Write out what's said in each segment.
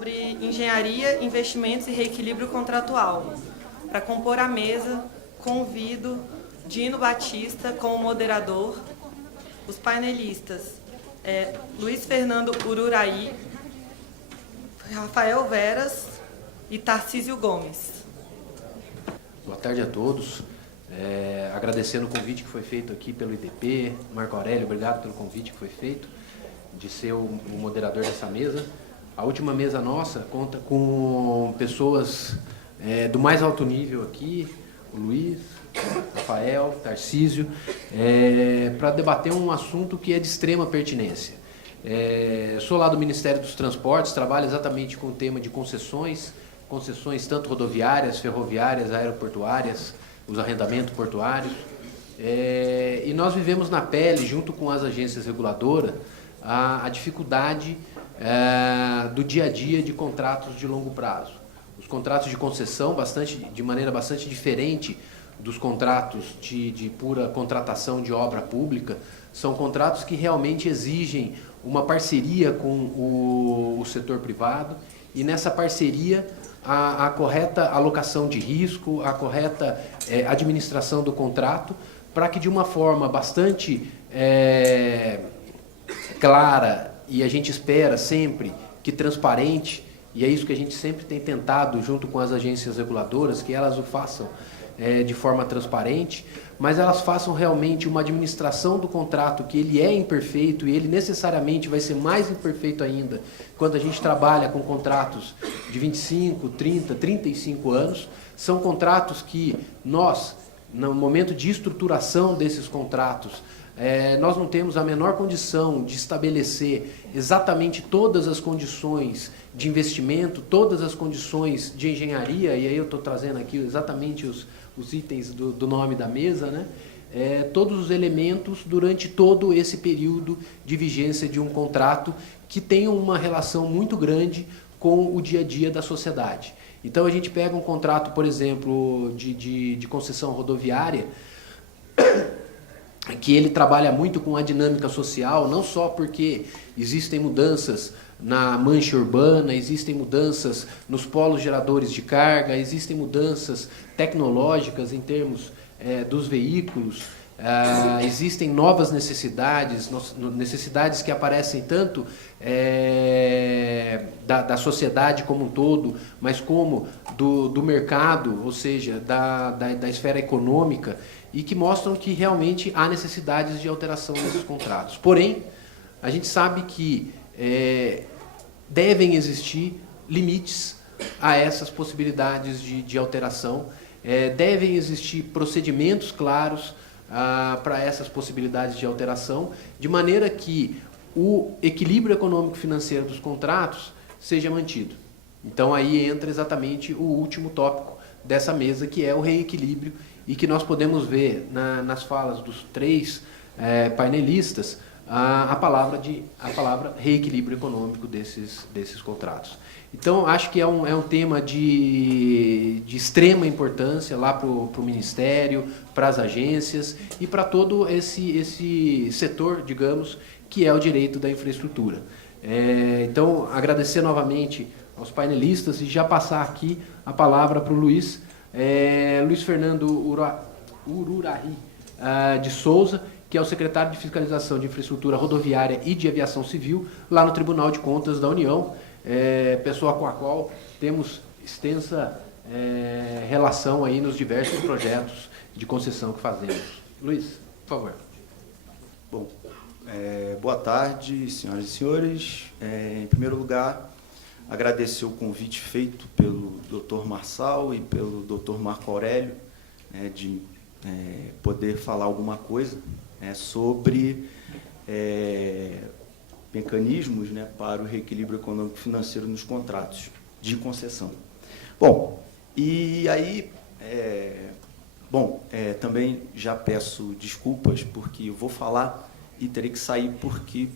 sobre engenharia, investimentos e reequilíbrio contratual. Para compor a mesa, convido Dino Batista como moderador, os painelistas Luiz Fernando Ururaí, Rafael Veras e Tarcísio Gomes. Boa tarde a todos. Agradecendo o convite que foi feito aqui pelo IDP, Marco Aurélio, obrigado pelo convite que foi feito, de ser o moderador dessa mesa. A última mesa nossa conta com pessoas do mais alto nível aqui, o Luiz, Rafael, Tarcísio, para debater um assunto que é de extrema pertinência. Sou lá do Ministério dos Transportes, trabalho exatamente com o tema de concessões tanto rodoviárias, ferroviárias, aeroportuárias, os arrendamentos portuários. E nós vivemos na pele, junto com as agências reguladoras, a dificuldade do dia a dia de contratos de longo prazo. Os contratos de concessão, de maneira bastante diferente dos contratos de pura contratação de obra pública, são contratos que realmente exigem uma parceria com o setor privado, e nessa parceria a correta alocação de risco, a correta administração do contrato, para que de uma forma bastante clara, e a gente espera sempre que transparente, e é isso que a gente sempre tem tentado junto com as agências reguladoras, que elas o façam de forma transparente, mas elas façam realmente uma administração do contrato que ele é imperfeito, e ele necessariamente vai ser mais imperfeito ainda quando a gente trabalha com contratos de 25, 30, 35 anos. São contratos que nós, no momento de estruturação desses contratos, nós não temos a menor condição de estabelecer exatamente todas as condições de investimento, todas as condições de engenharia, e aí eu estou trazendo aqui exatamente os itens do nome da mesa, né? Todos os elementos durante todo esse período de vigência de um contrato que tenham uma relação muito grande com o dia a dia da sociedade. Então a gente pega um contrato, por exemplo, de concessão rodoviária, que ele trabalha muito com a dinâmica social, não só porque existem mudanças na mancha urbana, existem mudanças nos polos geradores de carga, existem mudanças tecnológicas em termos dos veículos, existem novas necessidades, necessidades que aparecem tanto da sociedade como um todo, mas como do mercado, ou seja, da esfera econômica, e que mostram que realmente há necessidades de alteração nesses contratos. Porém, a gente sabe que devem existir limites a essas possibilidades de alteração, devem existir procedimentos claros para essas possibilidades de alteração, de maneira que o equilíbrio econômico-financeiro dos contratos seja mantido. Então aí entra exatamente o último tópico dessa mesa, que é o reequilíbrio, e que nós podemos ver nas falas dos três painelistas a palavra reequilíbrio econômico desses contratos. Então, acho que é um tema de extrema importância lá para o Ministério, para as agências e para todo esse setor, digamos, que é o direito da infraestrutura. Então, agradecer novamente aos painelistas e já passar aqui a palavra para o Luiz Fernando Ururaí de Souza, que é o secretário de Fiscalização de Infraestrutura Rodoviária e de Aviação Civil, lá no Tribunal de Contas da União, pessoa com a qual temos extensa relação aí nos diversos projetos de concessão que fazemos. Luiz, por favor. Bom, boa tarde, senhoras e senhores. Em primeiro lugar, agradecer o convite feito pelo Dr. Marçal e pelo Dr. Marco Aurélio, de poder falar alguma coisa sobre mecanismos para o reequilíbrio econômico-financeiro nos contratos de concessão. Bom, e aí, também já peço desculpas, porque eu vou falar e terei que sair porque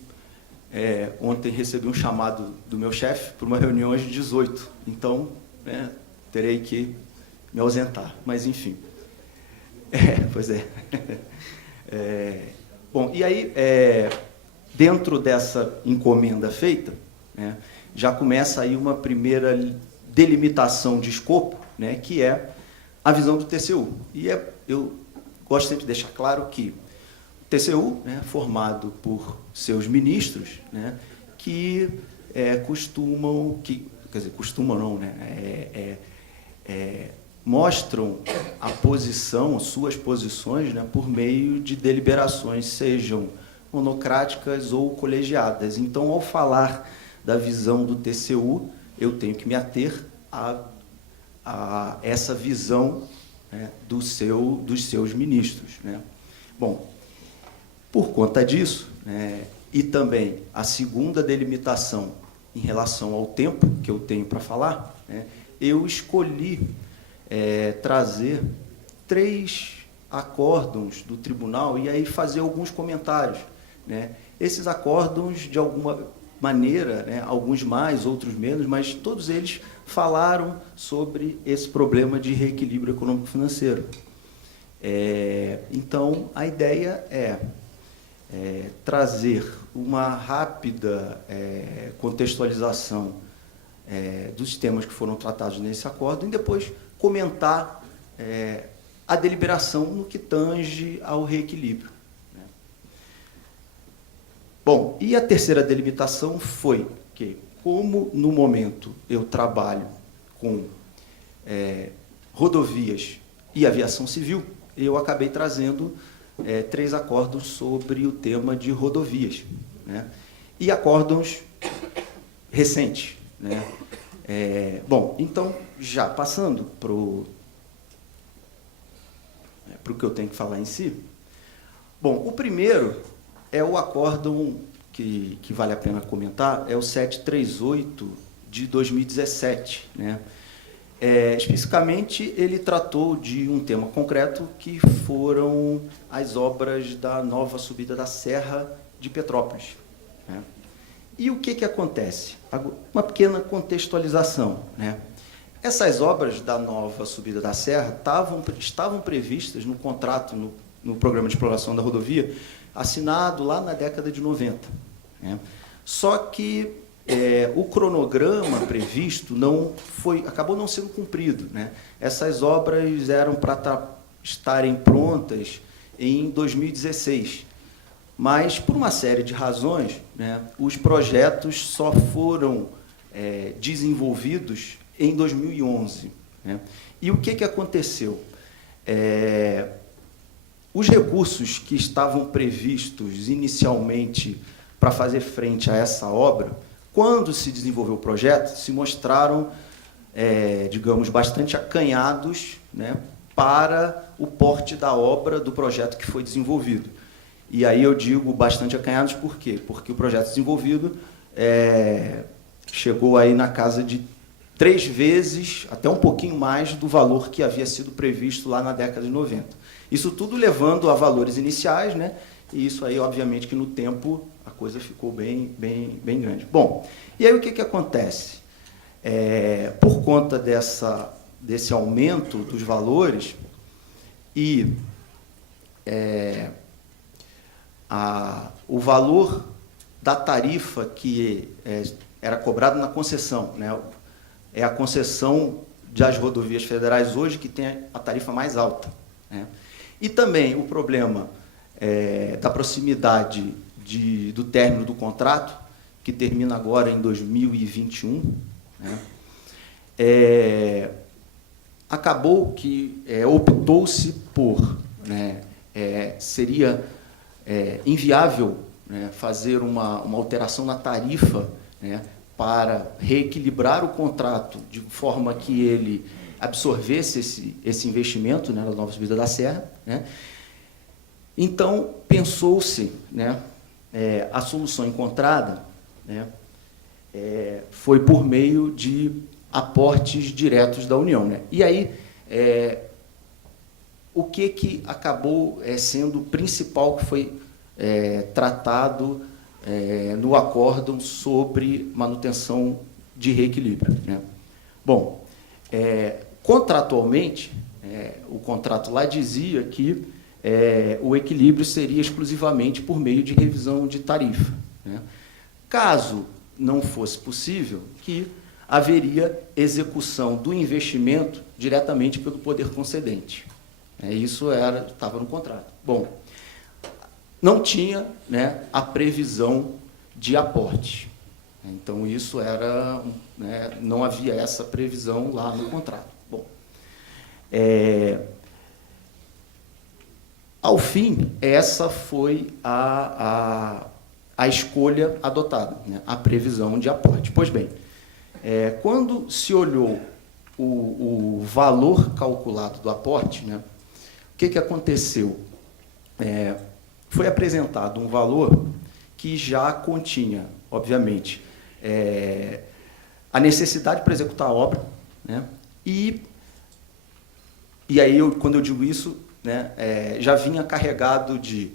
ontem recebi um chamado do meu chefe para uma reunião às 18, então terei que me ausentar, mas enfim. Pois é. Bom, e aí, dentro dessa encomenda feita, né, já começa aí uma primeira delimitação de escopo, né, que é a visão do TCU. E eu gosto sempre de deixar claro que o TCU, né, formado por seus ministros, né, que costumam, quer dizer, costumam não, né, mostram a posição, suas posições, né, por meio de deliberações, sejam monocráticas ou colegiadas. Então, ao falar da visão do TCU, eu tenho que me ater a essa visão, né, dos seus ministros, né. Bom, por conta disso, né, e também a segunda delimitação em relação ao tempo que eu tenho para falar, né, eu escolhi trazer 3 acórdãos do tribunal e aí fazer alguns comentários, né. Esses acórdãos, de alguma maneira, né, alguns mais, outros menos, mas todos eles falaram sobre esse problema de reequilíbrio econômico-financeiro. Então, a ideia é trazer uma rápida contextualização dos temas que foram tratados nesse acordo e depois comentar a deliberação no que tange ao reequilíbrio, né. Bom, e a terceira delimitação foi que, como no momento eu trabalho com rodovias e aviação civil, eu acabei trazendo 3 acórdãos sobre o tema de rodovias, né, e acórdãos recentes, né. Bom, então, já passando para o que eu tenho que falar em si. Bom, o primeiro é o acórdão que vale a pena comentar, é o 738 de 2017, né. Especificamente, ele tratou de um tema concreto que foram as obras da nova subida da Serra de Petrópolis, né. E o que acontece? Uma pequena contextualização, né. Essas obras da nova subida da Serra estavam previstas no contrato, no programa de exploração da rodovia, assinado lá na década de 90. Né? Só que o cronograma previsto acabou não sendo cumprido, né? Essas obras eram para estarem prontas em 2016. Mas, por uma série de razões, né, os projetos só foram desenvolvidos em 2011. Né? E o que aconteceu? Os recursos que estavam previstos inicialmente para fazer frente a essa obra, quando se desenvolveu o projeto, se mostraram, digamos, bastante acanhados, né, para o porte da obra do projeto que foi desenvolvido. E aí eu digo bastante acanhados por quê? Porque o projeto desenvolvido chegou aí na casa de 3 vezes, até um pouquinho mais, do valor que havia sido previsto lá na década de 90. Isso tudo levando a valores iniciais, né? E isso aí, obviamente, que no tempo a coisa ficou bem grande. Bom, e aí o que acontece? Por conta desse aumento dos valores e o valor da tarifa que era cobrado na concessão, né? É a concessão das rodovias federais hoje que tem a tarifa mais alta, né? E também o problema da proximidade do término do contrato, que termina agora em 2021, né? Acabou que optou-se por, né, seria inviável, né, fazer uma alteração na tarifa, né, para reequilibrar o contrato de forma que ele absorvesse esse investimento, né, na nova subida da Serra, né. Então, pensou-se, né, a solução encontrada, né, foi por meio de aportes diretos da União, né. E aí, o que acabou sendo o principal que foi tratado no acórdão sobre manutenção de reequilíbrio, né? Bom, contratualmente, o contrato lá dizia que o equilíbrio seria exclusivamente por meio de revisão de tarifa, né? Caso não fosse possível, que haveria execução do investimento diretamente pelo poder concedente. Isso estava no contrato. Bom, não tinha, né, a previsão de aporte. Então, isso era, né, não havia essa previsão lá no contrato. Bom, ao fim, essa foi a escolha adotada, né, a previsão de aporte. Pois bem, quando se olhou o valor calculado do aporte, né, o que aconteceu? Foi apresentado um valor que já continha, obviamente, a necessidade para executar a obra, né, e aí, quando eu digo isso, né, já vinha carregado de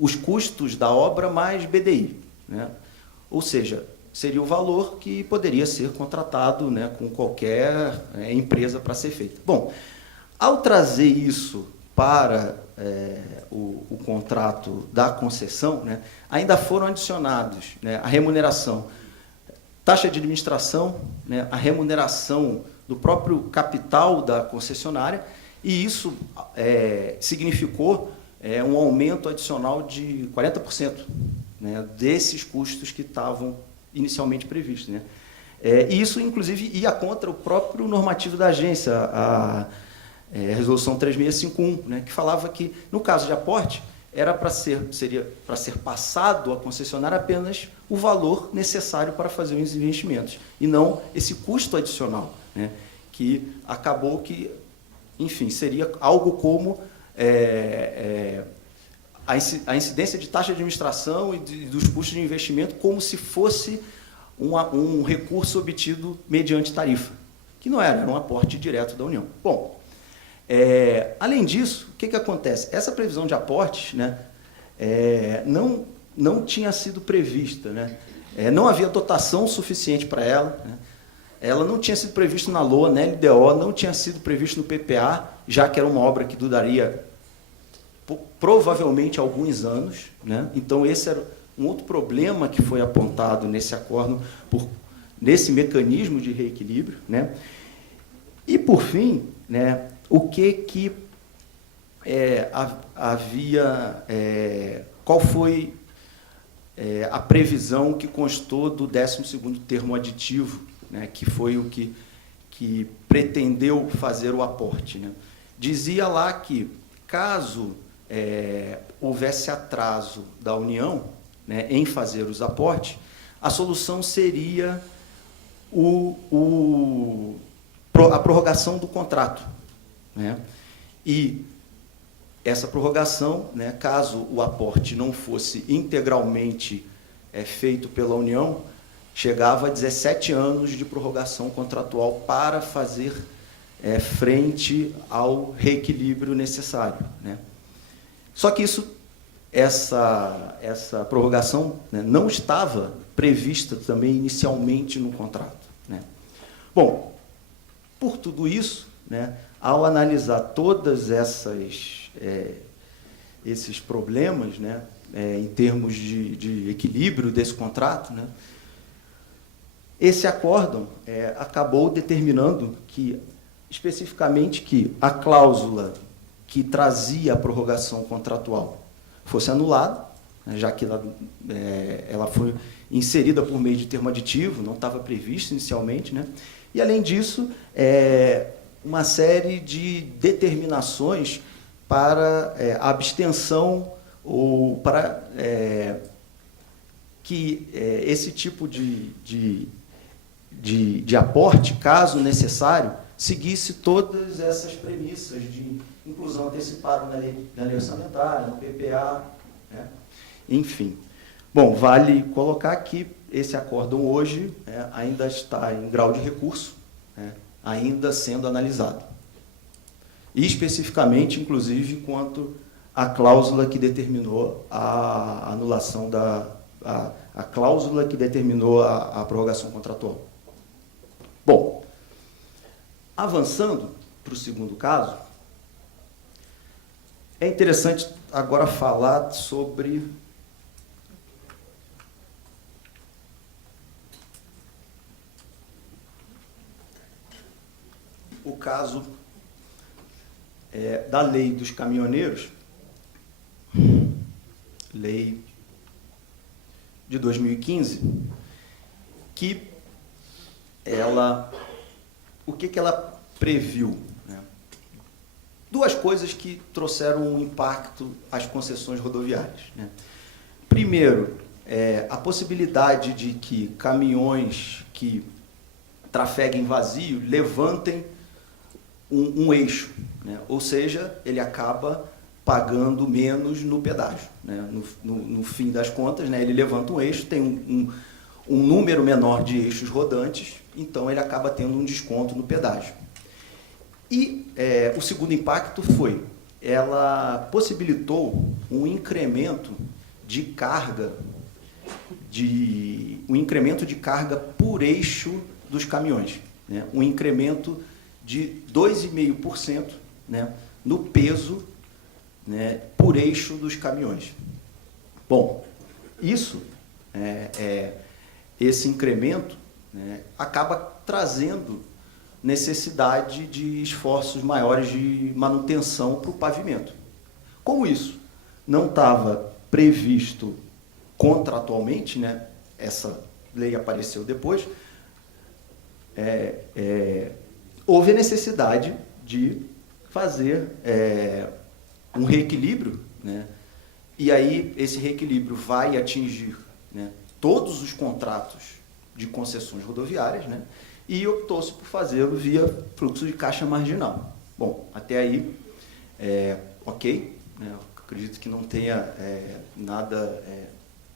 os custos da obra mais BDI, né, ou seja, seria o valor que poderia ser contratado, né, com qualquer empresa para ser feito. Bom, ao trazer isso para o contrato da concessão, né, ainda foram adicionados, né, a remuneração, taxa de administração, né, a remuneração do próprio capital da concessionária, e isso significou um aumento adicional de 40%, né, desses custos que estavam inicialmente previstos, né. E isso, inclusive, ia contra o próprio normativo da agência, a Resolução 3651, né, que falava que, no caso de aporte, seria para ser passado à concessionária apenas o valor necessário para fazer os investimentos, e não esse custo adicional, né, que acabou que, enfim, seria algo como a incidência de taxa de administração e dos custos de investimento como se fosse um recurso obtido mediante tarifa, que não era um aporte direto da União. Bom, além disso, o que acontece? Essa previsão de aportes, né, não tinha sido prevista, né, não havia dotação suficiente para ela, né, ela não tinha sido prevista na LOA, na LDO, não tinha sido previsto no PPA, já que era uma obra que duraria provavelmente alguns anos, né? Então, esse era um outro problema que foi apontado nesse acordo, nesse mecanismo de reequilíbrio, né? E, por fim, né, o que havia... qual foi a previsão que constou do 12º termo aditivo, né, que foi o que pretendeu fazer o aporte, né? Dizia lá que, caso houvesse atraso da União, né, em fazer os aportes, a solução seria a prorrogação do contrato, né? E essa prorrogação, né, caso o aporte não fosse integralmente feito pela União, chegava a 17 anos de prorrogação contratual para fazer frente ao reequilíbrio necessário, né? Só que essa prorrogação, né, não estava prevista também inicialmente no contrato, né? Bom, por tudo isso, né, ao analisar todas esses problemas, né, em termos de equilíbrio desse contrato, né, esse acórdão acabou determinando que, especificamente, que a cláusula que trazia a prorrogação contratual fosse anulada, né, já que ela foi inserida por meio de termo aditivo, não estava previsto inicialmente, né? E, além disso, uma série de determinações para a abstenção ou para que esse tipo de aporte, caso necessário, seguisse todas essas premissas de inclusão antecipada na lei orçamentária, no PPA, né? Enfim. Bom, vale colocar que esse acórdão hoje ainda está em grau de recurso, né, ainda sendo analisado. E, especificamente, inclusive, quanto à cláusula que determinou a anulação a cláusula que determinou a prorrogação contratual. Bom, avançando para o segundo caso, é interessante agora falar sobre o caso da lei dos caminhoneiros, lei de 2015, que o que ela previu? Né? Duas coisas que trouxeram um impacto às concessões rodoviárias. Né? Primeiro, a possibilidade de que caminhões que trafeguem vazio levantem um eixo, né? Ou seja, ele acaba pagando menos no pedágio. Né? No fim das contas, né? Ele levanta um eixo, tem um número menor de eixos rodantes, então ele acaba tendo um desconto no pedágio. E o segundo impacto foi, ela possibilitou um incremento de carga, por eixo dos caminhões, né? Um incremento de 2,5%, né? No peso, né? Por eixo dos caminhões. Bom, esse incremento, né? Acaba trazendo necessidade de esforços maiores de manutenção para o pavimento. Como isso não estava previsto contratualmente, né? Essa lei apareceu depois, houve a necessidade de fazer um reequilíbrio, né? E aí esse reequilíbrio vai atingir, né, todos os contratos de concessões rodoviárias, né? E optou-se por fazê-lo via fluxo de caixa marginal. Bom, até aí, ok, né? Acredito que não tenha nada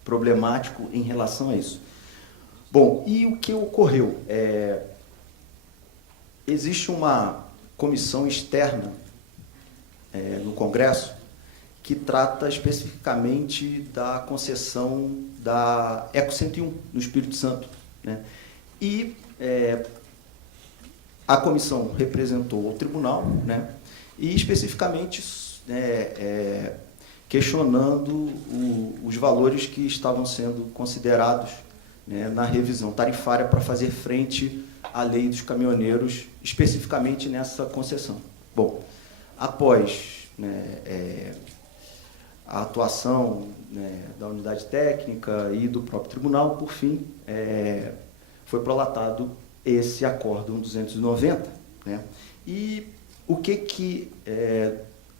problemático em relação a isso. Bom, e o que ocorreu? Existe uma comissão externa no Congresso que trata especificamente da concessão da Eco 101 no Espírito Santo, né? E a comissão representou o tribunal, né? E especificamente questionando os valores que estavam sendo considerados, né, na revisão tarifária para fazer frente à lei dos caminhoneiros, especificamente nessa concessão. Bom, após, né, a atuação, né, da unidade técnica e do próprio tribunal, por fim, foi prolatado esse Acórdão 290, né? E o que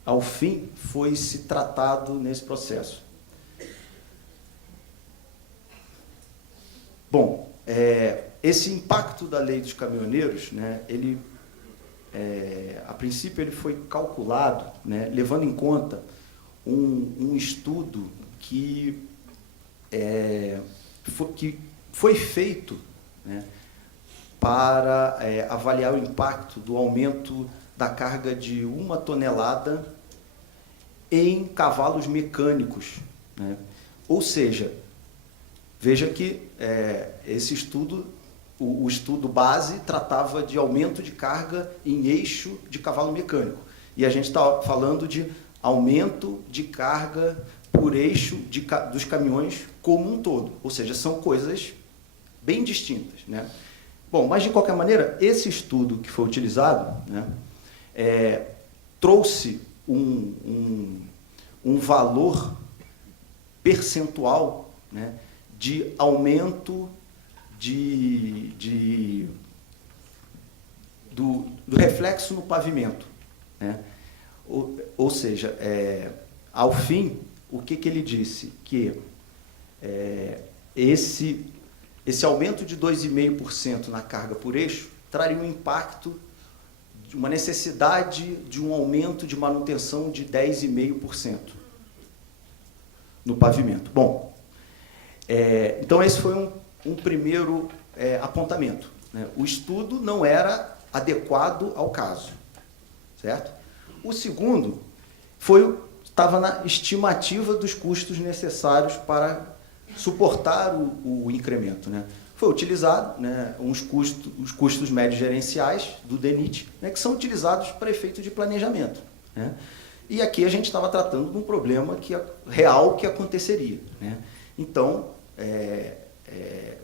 ao fim foi se tratado nesse processo? Bom, esse impacto da lei dos caminhoneiros, né, ele, a princípio, ele foi calculado, né, levando em conta um estudo que foi feito, né, para avaliar o impacto do aumento da carga de 1 tonelada em cavalos mecânicos, né? Ou seja, veja que esse estudo, o estudo base, tratava de aumento de carga em eixo de cavalo mecânico. E a gente está falando de aumento de carga por eixo dos caminhões como um todo. Ou seja, são coisas bem distintas, né? Bom, mas de qualquer maneira, esse estudo que foi utilizado, né, trouxe um valor percentual, né, de aumento do reflexo no pavimento, né? Ou seja, ao fim, o que ele disse? Que esse aumento de 2,5% na carga por eixo traria um impacto, uma necessidade de um aumento de manutenção de 10,5% no pavimento. Bom, então esse foi um primeiro apontamento, né? O estudo não era adequado ao caso, certo? O segundo estava na estimativa dos custos necessários para suportar o incremento, né? Foi utilizado, né, os custos médios gerenciais do DENIT, né, que são utilizados para efeito de planejamento, né? E aqui a gente estava tratando de um problema real que aconteceria, né? Então,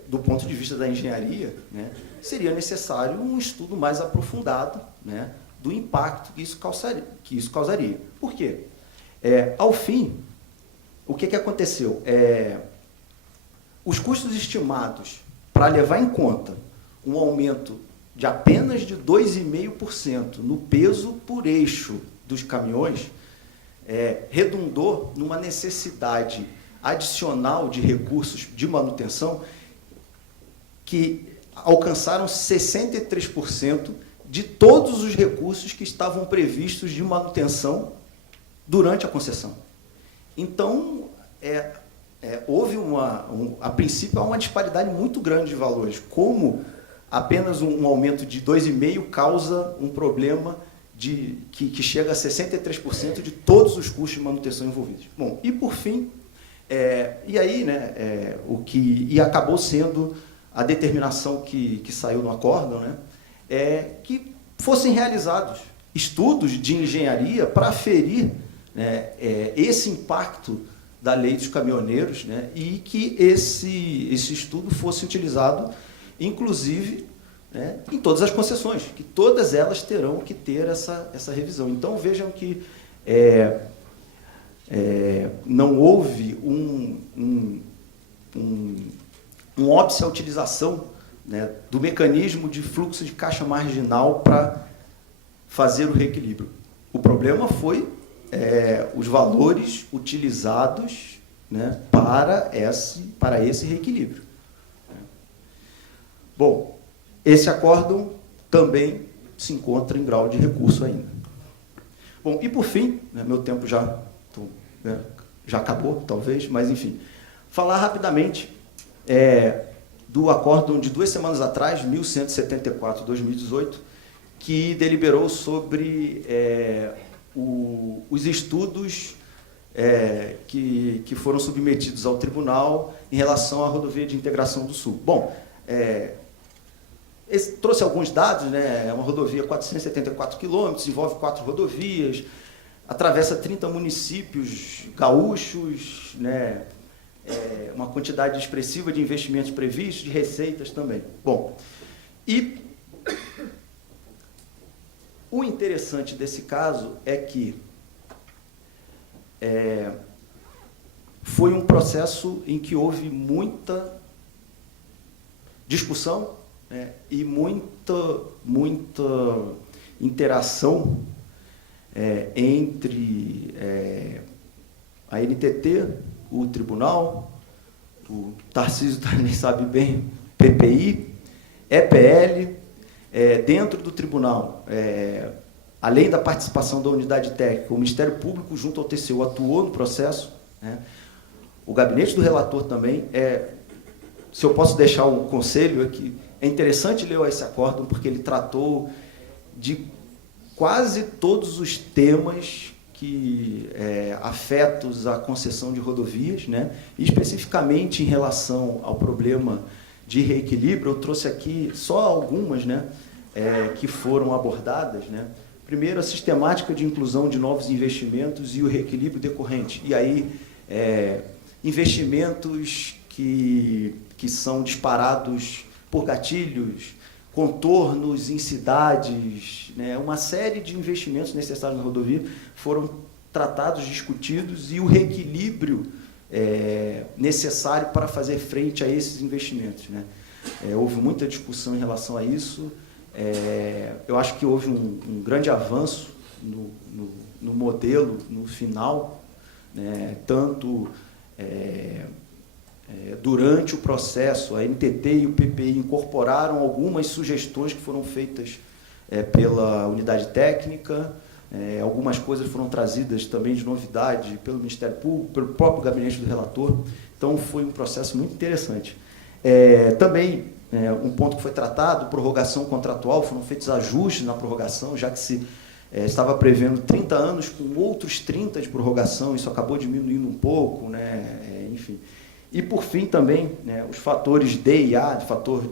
do ponto de vista da engenharia, né, seria necessário um estudo mais aprofundado, né, do impacto que isso causaria. Por quê? Ao fim, o que aconteceu? Os custos estimados para levar em conta um aumento de apenas de 2,5% no peso por eixo dos caminhões, redundou numa necessidade adicional de recursos de manutenção que alcançaram 63% de todos os recursos que estavam previstos de manutenção durante a concessão. Então, houve a princípio, uma disparidade muito grande de valores. Como apenas um aumento de 2,5% causa um problema que chega a 63% de todos os custos de manutenção envolvidos. Bom, e por fim, acabou sendo a determinação que saiu no acórdão, né, que fossem realizados estudos de engenharia para aferir, né, esse impacto da lei dos caminhoneiros, né, e que esse estudo fosse utilizado, inclusive, né, em todas as concessões, que todas elas terão que ter essa revisão. Então, vejam que não houve um óbice à utilização, né, do mecanismo de fluxo de caixa marginal para fazer o reequilíbrio. O problema foi os valores utilizados, né, para esse reequilíbrio. Bom, esse acórdão também se encontra em grau de recurso ainda. Bom, e por fim, né, meu tempo já acabou, talvez, mas enfim, falar rapidamente do acórdão de 2 semanas atrás, 1174/2018, que deliberou sobre os estudos que foram submetidos ao tribunal em relação à rodovia de integração do Sul. Bom, trouxe alguns dados, né? É uma rodovia 474 quilômetros, envolve 4 rodovias, atravessa 30 municípios gaúchos, né? Uma quantidade expressiva de investimentos previstos, de receitas também. Bom, e o interessante desse caso é que foi um processo em que houve muita discussão, né, e muita interação entre a NTT, o tribunal, o Tarcísio também sabe bem, PPI, EPL, dentro do tribunal, além da participação da unidade técnica, o Ministério Público, junto ao TCU, atuou no processo, né? O gabinete do relator também. Se eu posso deixar um conselho aqui, é interessante ler esse acórdão, porque ele tratou de quase todos os temas que afetos à concessão de rodovias, né? E especificamente em relação ao problema de reequilíbrio, eu trouxe aqui só algumas, né, que foram abordadas, né? Primeiro, a sistemática de inclusão de novos investimentos e o reequilíbrio decorrente. E aí, investimentos que são disparados por gatilhos, contornos em cidades, né? Uma série de investimentos necessários na rodovia foram tratados, discutidos, e o reequilíbrio necessário para fazer frente a esses investimentos, né? Houve muita discussão em relação a isso. Eu acho que houve um grande avanço no modelo, no final, né? Tanto durante o processo, a NTT e o PPI incorporaram algumas sugestões que foram feitas pela unidade técnica, algumas coisas foram trazidas também de novidade pelo Ministério Público, pelo próprio gabinete do relator. Então, foi um processo muito interessante. Também, um ponto que foi tratado, prorrogação contratual, foram feitos ajustes na prorrogação, já que se estava prevendo 30 anos com outros 30 de prorrogação, isso acabou diminuindo um pouco, né? Enfim. E, por fim, também, né, os fatores D e A, fator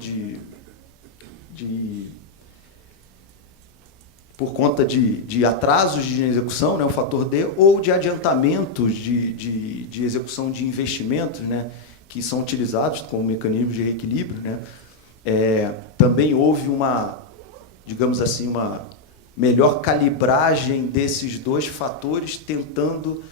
por conta de atrasos de execução, né, o fator D, ou de adiantamentos de execução de investimentos, né, que são utilizados como mecanismos de reequilíbrio, né, também houve uma, digamos assim, uma melhor calibragem desses dois fatores, tentando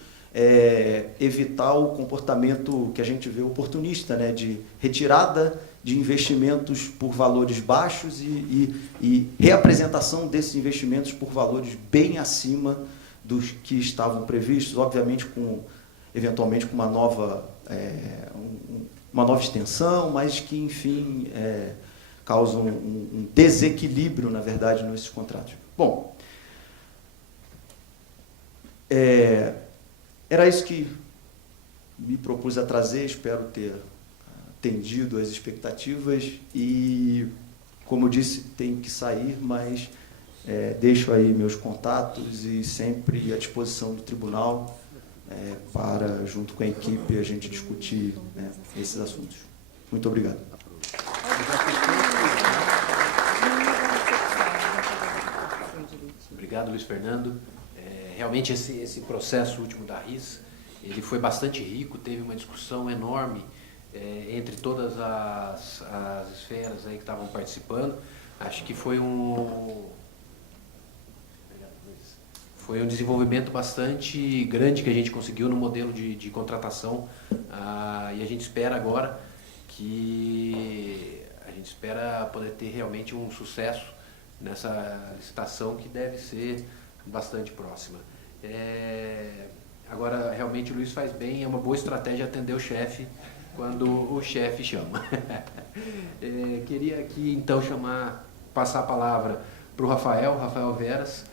evitar o comportamento que a gente vê oportunista, né, de retirada de investimentos por valores baixos e reapresentação desses investimentos por valores bem acima dos que estavam previstos, obviamente eventualmente com uma nova extensão, mas que, enfim, causam um desequilíbrio, na verdade, nesses contratos. Bom, era isso que me propus a trazer, espero ter atendido às expectativas e, como eu disse, tenho que sair, mas deixo aí meus contatos e sempre à disposição do tribunal para, junto com a equipe, a gente discutir, né, esses assuntos. Muito obrigado. Obrigado, Luiz Fernando. Realmente esse processo último da RIS, ele foi bastante rico, teve uma discussão enorme entre todas as esferas aí que estavam participando. Acho que foi um desenvolvimento bastante grande que a gente conseguiu no modelo de contratação, e a gente espera agora poder ter realmente um sucesso nessa licitação que deve ser bastante próxima. Agora, realmente, o Luiz faz bem, é uma boa estratégia atender o chefe quando o chefe chama. Queria aqui, então, passar a palavra para o Rafael Veras,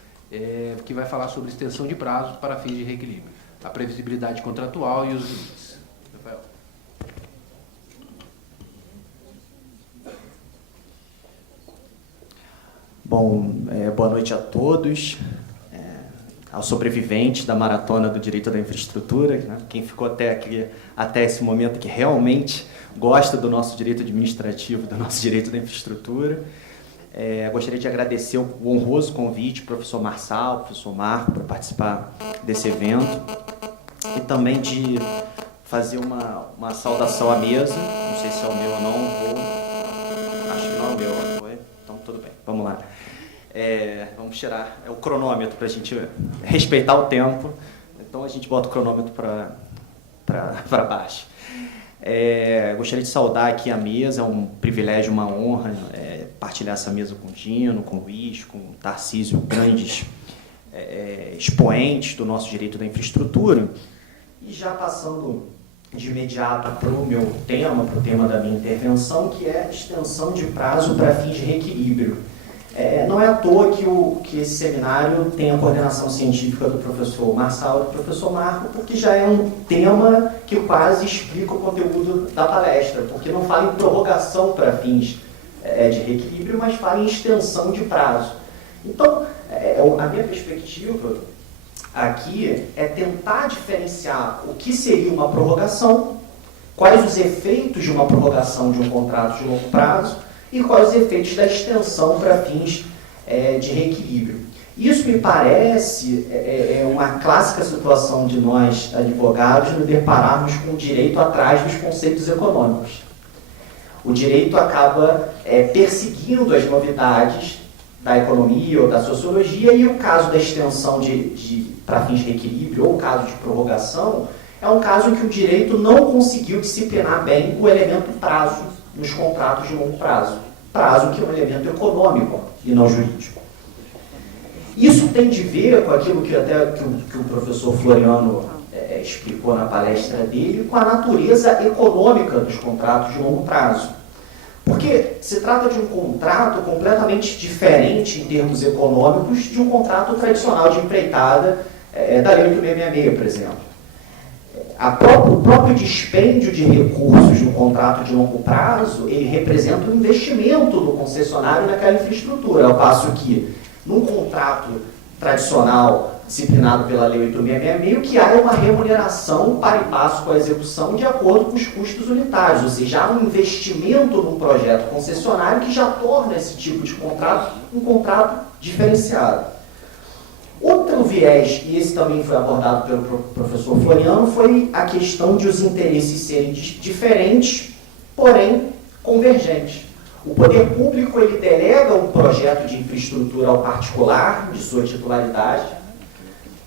que vai falar sobre extensão de prazo para fins de reequilíbrio, a previsibilidade contratual e os limites. Rafael. Bom, boa noite a todos, aos sobreviventes da Maratona do Direito da Infraestrutura, né? Quem ficou até esse momento que realmente gosta do nosso direito administrativo, do nosso direito da infraestrutura. Gostaria de agradecer o honroso convite do professor Marçal, professor Marco, para participar desse evento, e também de fazer uma saudação à mesa. Não sei se é o meu ou não, acho que não é o meu, foi? Então tudo bem, vamos lá. Vamos tirar o cronômetro para a gente respeitar o tempo, então a gente bota o cronômetro para baixo. Gostaria de saudar aqui a mesa, é um privilégio, uma honra partilhar essa mesa com o Dino, com o Luiz, com o Tarcísio, grandes expoentes do nosso direito da infraestrutura. E já passando de imediato para o meu tema, para o tema da minha intervenção, que é extensão de prazo para fins de reequilíbrio. Não é à toa que esse seminário tem a coordenação científica do professor Marçal e do professor Marco, porque já é um tema que quase explica o conteúdo da palestra, porque não fala em prorrogação para fins de reequilíbrio, mas fala em extensão de prazo. Então, a minha perspectiva aqui é tentar diferenciar o que seria uma prorrogação, quais os efeitos de uma prorrogação de um contrato de longo prazo, e quais os efeitos da extensão para fins de reequilíbrio. Isso me parece uma clássica situação de nós, advogados, nos depararmos com o direito atrás dos conceitos econômicos. O direito acaba perseguindo as novidades da economia ou da sociologia, e o caso da extensão para fins de reequilíbrio ou o caso de prorrogação é um caso em que o direito não conseguiu disciplinar bem o elemento prazo nos contratos de longo prazo. Prazo que é um elemento econômico e não jurídico. Isso tem de ver com aquilo que o professor Floriano explicou na palestra dele, com a natureza econômica dos contratos de longo prazo. Porque se trata de um contrato completamente diferente em termos econômicos de um contrato tradicional de empreitada da Lei 8666, por exemplo. O próprio dispêndio de recursos de um contrato de longo prazo, ele representa um investimento do concessionário naquela infraestrutura, ao passo que, num contrato tradicional disciplinado pela Lei 8666, o que há é uma remuneração para e passo com a execução de acordo com os custos unitários, ou seja, há um investimento num projeto concessionário que já torna esse tipo de contrato um contrato diferenciado. Outro viés, e esse também foi abordado pelo professor Floriano, foi a questão de os interesses serem diferentes, porém convergentes. O poder público ele delega um projeto de infraestrutura ao particular, de sua titularidade,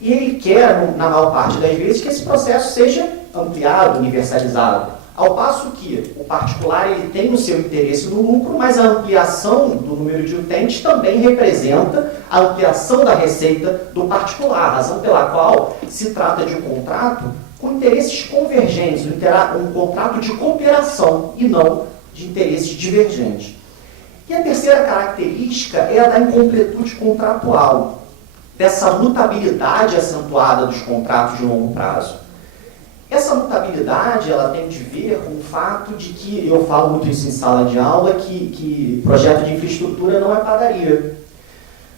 e ele quer, na maior parte das vezes, que esse processo seja ampliado, universalizado. Ao passo que o particular ele tem o seu interesse no lucro, mas a ampliação do número de utentes também representa a ampliação da receita do particular, razão pela qual se trata de um contrato com interesses convergentes, um contrato de cooperação e não de interesses divergentes. E a terceira característica é a da incompletude contratual, dessa mutabilidade acentuada dos contratos de longo prazo. Essa mutabilidade ela tem de ver com o fato de que, eu falo muito isso em sala de aula, que projeto de infraestrutura não é padaria.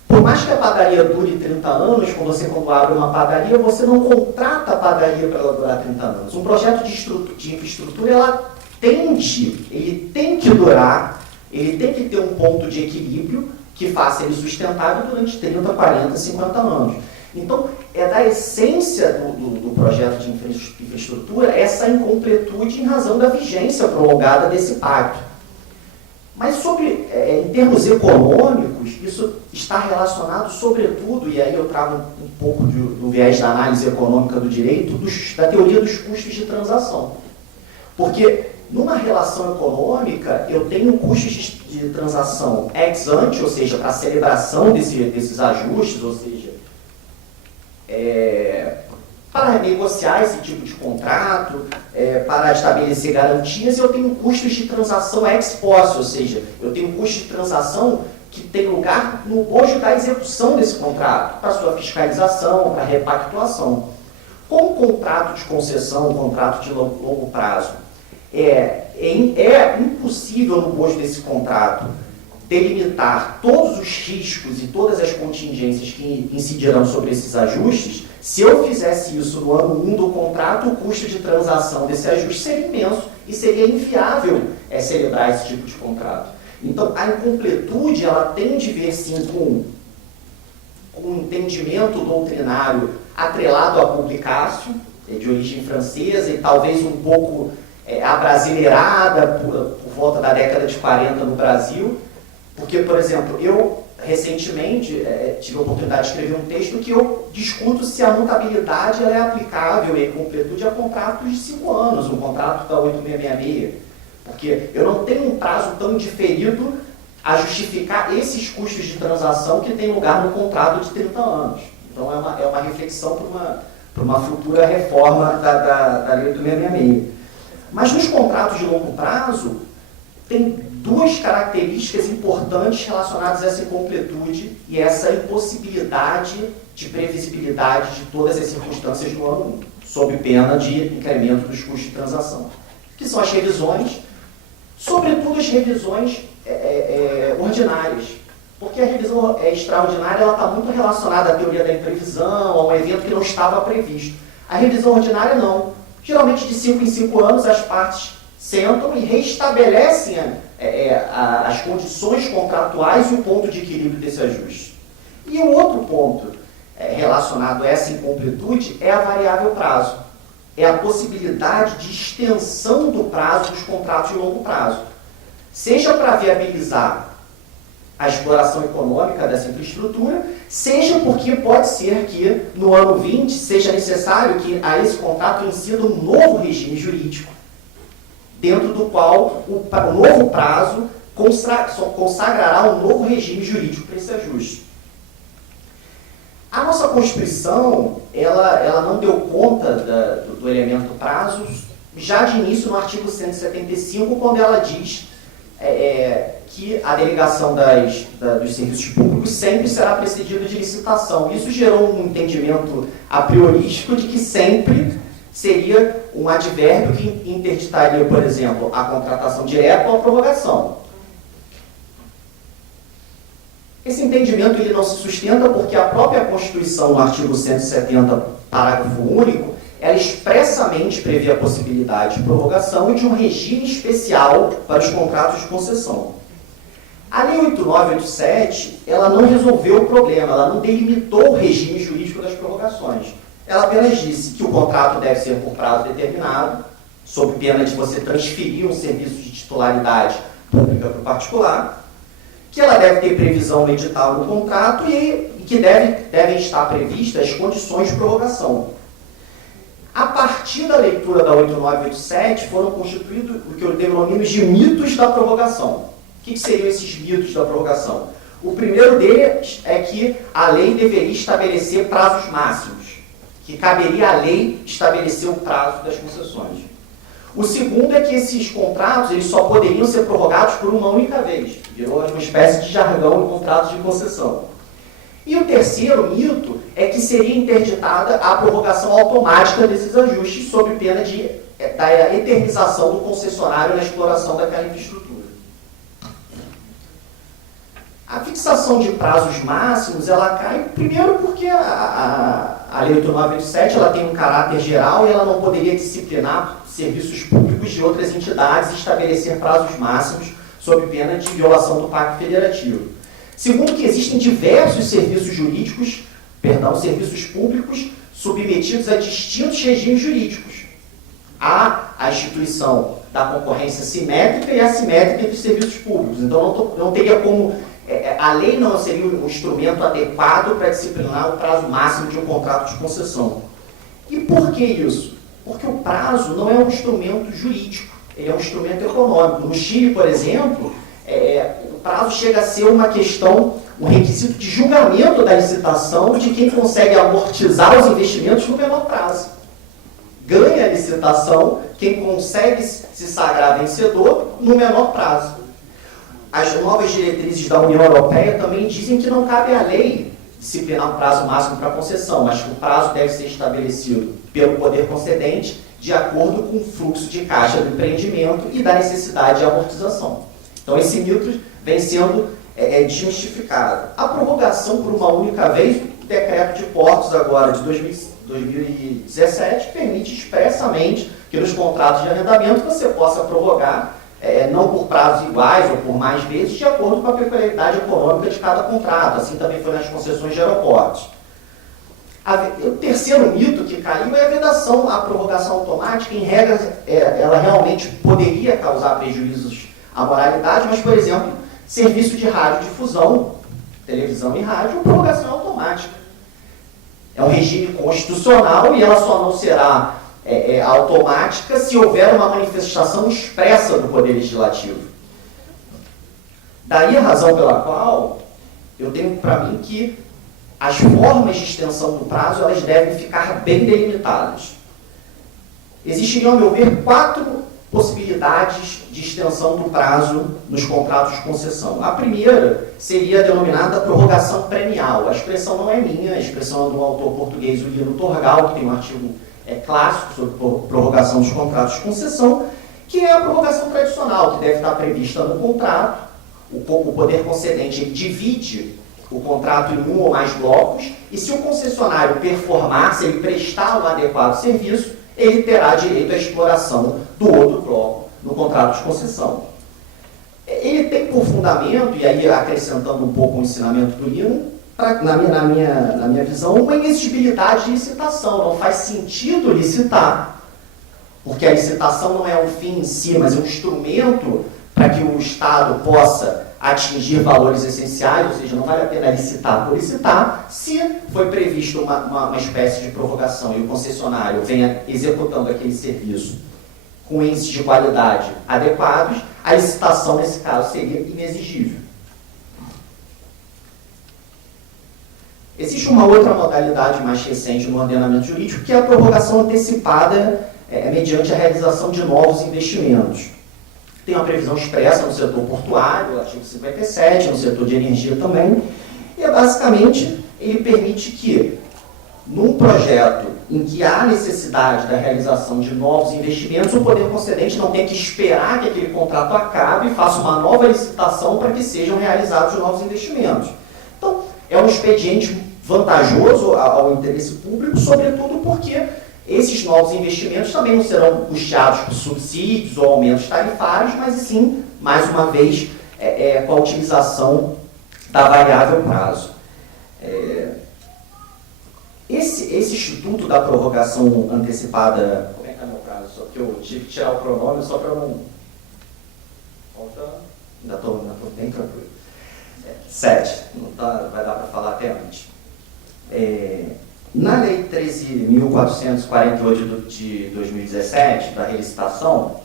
Por mais que a padaria dure 30 anos, quando abre uma padaria, você não contrata a padaria para ela durar 30 anos. Um projeto de infraestrutura, ele tem que durar, ele tem que ter um ponto de equilíbrio que faça ele sustentável durante 30, 40, 50 anos. Então, é da essência do projeto de infraestrutura essa incompletude em razão da vigência prolongada desse pacto. Mas, em termos econômicos, isso está relacionado, sobretudo, e aí eu trago um pouco do viés da análise econômica do direito, da teoria dos custos de transação. Porque, numa relação econômica, eu tenho custos de transação ex ante, ou seja, para a celebração desses ajustes, ou seja, para negociar esse tipo de contrato, para estabelecer garantias, eu tenho custos de transação ex post, ou seja, eu tenho custos de transação que tem lugar no bojo da execução desse contrato, para sua fiscalização, para repactuação. Com o contrato de concessão, um contrato de longo prazo, é impossível no bojo desse contrato delimitar todos os riscos e todas as contingências que incidirão sobre esses ajustes. Se eu fizesse isso no ano 1 do contrato, o custo de transação desse ajuste seria imenso e seria inviável celebrar esse tipo de contrato. Então, a incompletude ela tem de ver, sim, com um entendimento doutrinário atrelado a publicácio, de origem francesa e talvez um pouco abrasileirada por volta da década de 40 no Brasil. Porque, por exemplo, eu recentemente tive a oportunidade de escrever um texto que eu discuto se a mutabilidade ela é aplicável e a incompletude a contratos de 5 anos, um contrato da 8666. Porque eu não tenho um prazo tão diferido a justificar esses custos de transação que tem lugar no contrato de 30 anos. Então, é uma reflexão para uma futura reforma da lei 8666. Mas nos contratos de longo prazo, tem duas características importantes relacionadas a essa incompletude e essa impossibilidade de previsibilidade de todas as circunstâncias do ano 1, sob pena de incremento dos custos de transação, que são as revisões, sobretudo as revisões ordinárias, porque a revisão extraordinária está muito relacionada à teoria da imprevisão, a um evento que não estava previsto. A revisão ordinária não. Geralmente de 5 em 5 anos as partes sentam e restabelecem as condições contratuais e o ponto de equilíbrio desse ajuste. E o outro ponto relacionado a essa incompletude é a variável prazo. É a possibilidade de extensão do prazo dos contratos de longo prazo. Seja para viabilizar a exploração econômica dessa infraestrutura, seja porque pode ser que no ano 20 seja necessário que a esse contrato incida um novo regime jurídico, dentro do qual o novo prazo consagrará um novo regime jurídico para esse ajuste. A nossa Constituição, ela não deu conta do elemento prazo já de início no artigo 175, quando ela diz que a delegação dos serviços públicos sempre será precedida de licitação. Isso gerou um entendimento a priorístico de que sempre seria um advérbio que interditaria, por exemplo, a contratação direta ou a prorrogação. Esse entendimento ele não se sustenta porque a própria Constituição, no artigo 170, parágrafo único, ela expressamente prevê a possibilidade de prorrogação e de um regime especial para os contratos de concessão. A Lei 8987, ela não resolveu o problema, ela não delimitou o regime jurídico das prorrogações. Ela apenas disse que o contrato deve ser por prazo determinado, sob pena de você transferir um serviço de titularidade pública para o particular, que ela deve ter previsão no edital no contrato e que devem estar previstas as condições de prorrogação. A partir da leitura da 8987, foram constituídos o que eu denomino de mitos da prorrogação. O que seriam esses mitos da prorrogação? O primeiro deles é que a lei deveria estabelecer prazos máximos, que caberia à lei estabelecer o prazo das concessões. O segundo é que esses contratos eles só poderiam ser prorrogados por uma única vez. Virou uma espécie de jargão em contratos de concessão. E o terceiro mito é que seria interditada a prorrogação automática desses ajustes sob pena da eternização do concessionário na exploração daquela infraestrutura. A fixação de prazos máximos, ela cai, primeiro porque a Lei 8987 ela tem um caráter geral e ela não poderia disciplinar serviços públicos de outras entidades e estabelecer prazos máximos sob pena de violação do Pacto Federativo. Segundo, que existem diversos serviços públicos submetidos a distintos regimes jurídicos. Há a instituição da concorrência simétrica e assimétrica entre os serviços públicos. Então, não teria como... a lei não seria um instrumento adequado para disciplinar o prazo máximo de um contrato de concessão. E por que isso? Porque o prazo não é um instrumento jurídico, ele é um instrumento econômico. No Chile, por exemplo, o prazo chega a ser uma questão, um requisito de julgamento da licitação de quem consegue amortizar os investimentos no menor prazo. Ganha a licitação quem consegue se sagrar vencedor no menor prazo. As novas diretrizes da União Europeia também dizem que não cabe à lei disciplinar o prazo máximo para concessão, mas que o prazo deve ser estabelecido pelo poder concedente de acordo com o fluxo de caixa do empreendimento e da necessidade de amortização. Então, esse mito vem sendo desmistificado. A prorrogação por uma única vez, o decreto de portos agora de 2017 permite expressamente que nos contratos de arrendamento você possa prorrogar não por prazos iguais ou por mais vezes, de acordo com a peculiaridade econômica de cada contrato. Assim também foi nas concessões de aeroportos. O terceiro mito que caiu é a vedação à prorrogação automática. Em regra, ela realmente poderia causar prejuízos à moralidade, mas, por exemplo, serviço de radiodifusão, televisão e rádio, prorrogação automática. É um regime constitucional e ela só não será automática se houver uma manifestação expressa do Poder Legislativo. Daí a razão pela qual eu tenho para mim que as formas de extensão do prazo elas devem ficar bem delimitadas. Existiriam, a meu ver, 4 possibilidades de extensão do prazo nos contratos de concessão. A primeira seria a denominada prorrogação premial. A expressão não é minha, a expressão é de um autor português, o Lino Torgal, que tem um artigo clássico sobre prorrogação dos contratos de concessão, que é a prorrogação tradicional, que deve estar prevista no contrato. O poder concedente ele divide o contrato em um ou mais blocos, e se o concessionário performar, se ele prestar um adequado serviço, ele terá direito à exploração do outro bloco no contrato de concessão. Ele tem por fundamento, e aí acrescentando um pouco o ensinamento do Lino, na minha visão, uma inexigibilidade de licitação. Não faz sentido licitar, porque a licitação não é um fim em si, mas é um instrumento para que o Estado possa atingir valores essenciais, ou seja, não vale a pena licitar por licitar, se foi previsto uma espécie de prorrogação e o concessionário venha executando aquele serviço com índices de qualidade adequados, a licitação, nesse caso, seria inexigível. Existe uma outra modalidade mais recente no ordenamento jurídico, que é a prorrogação antecipada mediante a realização de novos investimentos. Tem uma previsão expressa no setor portuário, artigo 57, no setor de energia também, e basicamente ele permite que, num projeto em que há necessidade da realização de novos investimentos, o poder concedente não tenha que esperar que aquele contrato acabe e faça uma nova licitação para que sejam realizados os novos investimentos. Então, é um expediente vantajoso ao interesse público, sobretudo porque esses novos investimentos também não serão custeados por subsídios ou aumentos tarifários, mas sim, mais uma vez, com a utilização da variável prazo. Esse instituto da prorrogação antecipada... Como é que é o meu prazo? Só que eu tive que tirar o pronome só para não... Falta Ainda estou bem tranquilo. 7, vai dar para falar até antes. Na Lei 13.448 de 2017, da relicitação,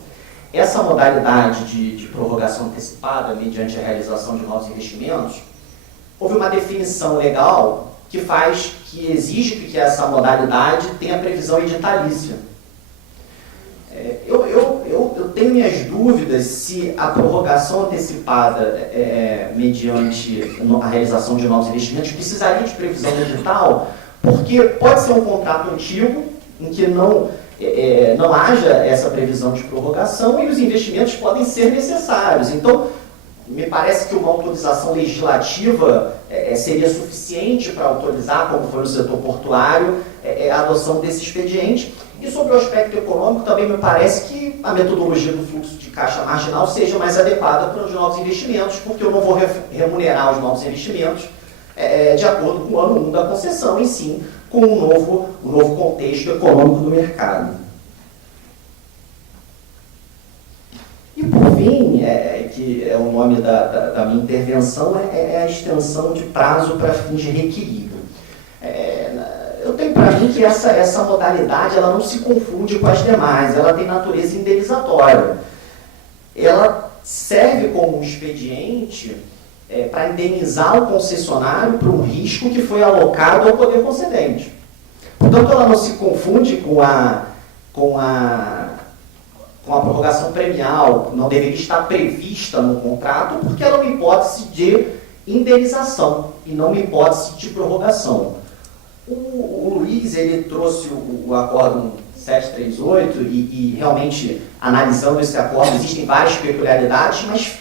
essa modalidade de prorrogação antecipada mediante a realização de novos investimentos, houve uma definição legal que exige que essa modalidade tenha previsão editalícia. Eu tenho minhas dúvidas se a prorrogação antecipada mediante a realização de novos investimentos precisaria de previsão edital, porque pode ser um contrato antigo em que não haja essa previsão de prorrogação e os investimentos podem ser necessários. Então, me parece que uma autorização legislativa seria suficiente para autorizar, como foi no setor portuário, a adoção desse expediente. E sobre o aspecto econômico, também me parece que a metodologia do fluxo de caixa marginal seja mais adequada para os novos investimentos, porque eu não vou remunerar os novos investimentos de acordo com o ano 1 da concessão, e sim com o novo contexto econômico do mercado. E por fim, que é o nome da minha intervenção, é a extensão de prazo para fins de reequilíbrio. Eu tenho para mim que essa modalidade ela não se confunde com as demais, ela tem natureza indenizatória. Ela serve como um expediente para indenizar o concessionário por um risco que foi alocado ao poder concedente. Portanto, ela não se confunde com a prorrogação premial, não deveria estar prevista no contrato, porque ela é uma hipótese de indenização e não uma hipótese de prorrogação. O Luiz ele trouxe o Acórdão 738 e realmente, analisando esse acordo, existem várias peculiaridades, mas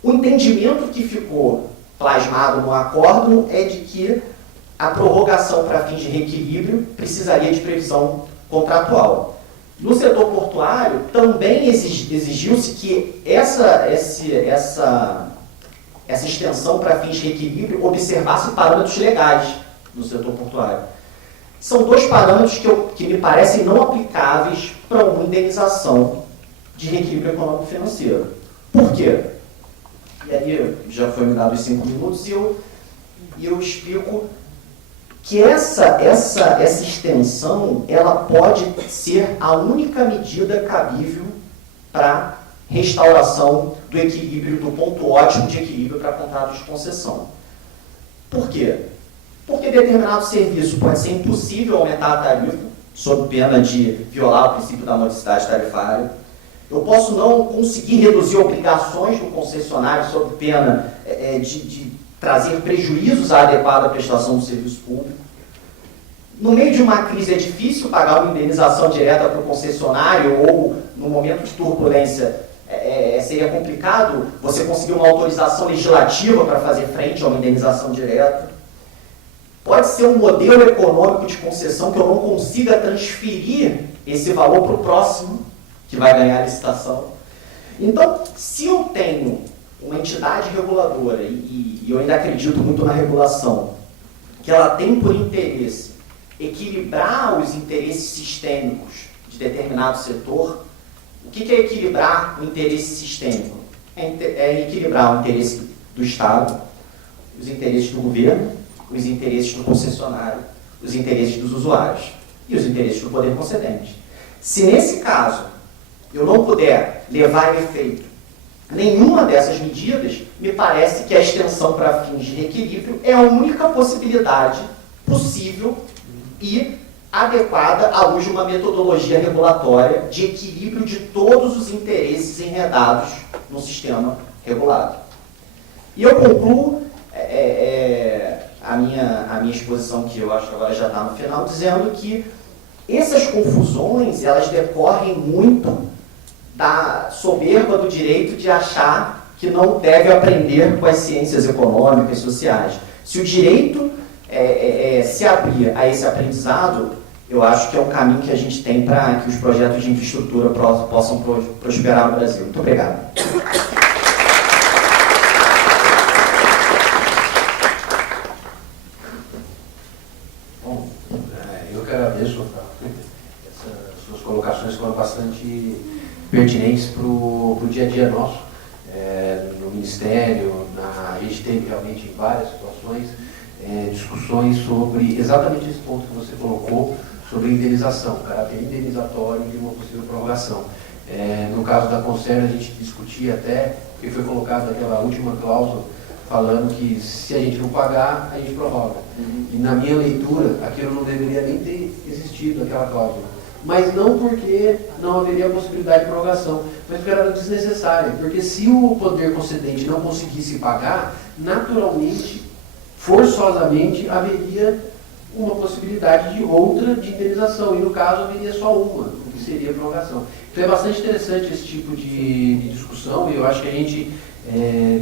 o entendimento que ficou plasmado no acórdão é de que a prorrogação para fins de reequilíbrio precisaria de previsão contratual. No setor portuário, também exigiu-se que essa extensão para fins de reequilíbrio observasse parâmetros legais no setor portuário. São dois parâmetros que me parecem não aplicáveis para uma indenização de reequilíbrio econômico-financeiro. Por quê? E aí já foi me dado os 5 minutos e eu explico que essa extensão ela pode ser a única medida cabível para restauração do equilíbrio, do ponto ótimo de equilíbrio para contratos de concessão. Por quê? Porque determinado serviço pode ser impossível aumentar a tarifa, sob pena de violar o princípio da modicidade tarifária. Eu posso não conseguir reduzir obrigações do concessionário sob pena de trazer prejuízos à adequada prestação do serviço público. No meio de uma crise é difícil pagar uma indenização direta para o concessionário ou, no momento de turbulência, seria complicado você conseguir uma autorização legislativa para fazer frente a uma indenização direta. Pode ser um modelo econômico de concessão que eu não consiga transferir esse valor para o próximo, que vai ganhar a licitação. Então, se eu tenho uma entidade reguladora, e eu ainda acredito muito na regulação, que ela tem por interesse equilibrar os interesses sistêmicos de determinado setor, o que é equilibrar o interesse sistêmico? É equilibrar o interesse do Estado, os interesses do governo, os interesses do concessionário, os interesses dos usuários e os interesses do poder concedente. Se nesse caso eu não puder levar em efeito nenhuma dessas medidas, me parece que a extensão para fins de reequilíbrio é a única possibilidade possível e adequada à luz de uma metodologia regulatória de equilíbrio de todos os interesses enredados no sistema regulado. E eu concluo a minha exposição, que eu acho que agora já está no final, dizendo que essas confusões elas decorrem muito da soberba do direito de achar que não deve aprender com as ciências econômicas e sociais. Se o direito se abrir a esse aprendizado, eu acho que é um caminho que a gente tem para que os projetos de infraestrutura possam prosperar no Brasil. Muito obrigado. Bom, eu que agradeço. Essas suas colocações foram bastante pertinentes para o dia a dia nosso. várias situações, discussões sobre exatamente esse ponto que você colocou, sobre indenização, caráter indenizatório de uma possível prorrogação. No caso da Concerna, a gente discutia até, porque foi colocado aquela última cláusula, falando que se a gente não pagar, a gente prorroga. E na minha leitura, aquilo não deveria nem ter existido, aquela cláusula. Mas não porque não haveria a possibilidade de prorrogação, mas porque era desnecessária. Porque se o poder concedente não conseguisse pagar, naturalmente, forçosamente, haveria uma possibilidade de outra de indenização. E no caso, haveria só uma, o que seria a prorrogação. Então é bastante interessante esse tipo de discussão, e eu acho que a gente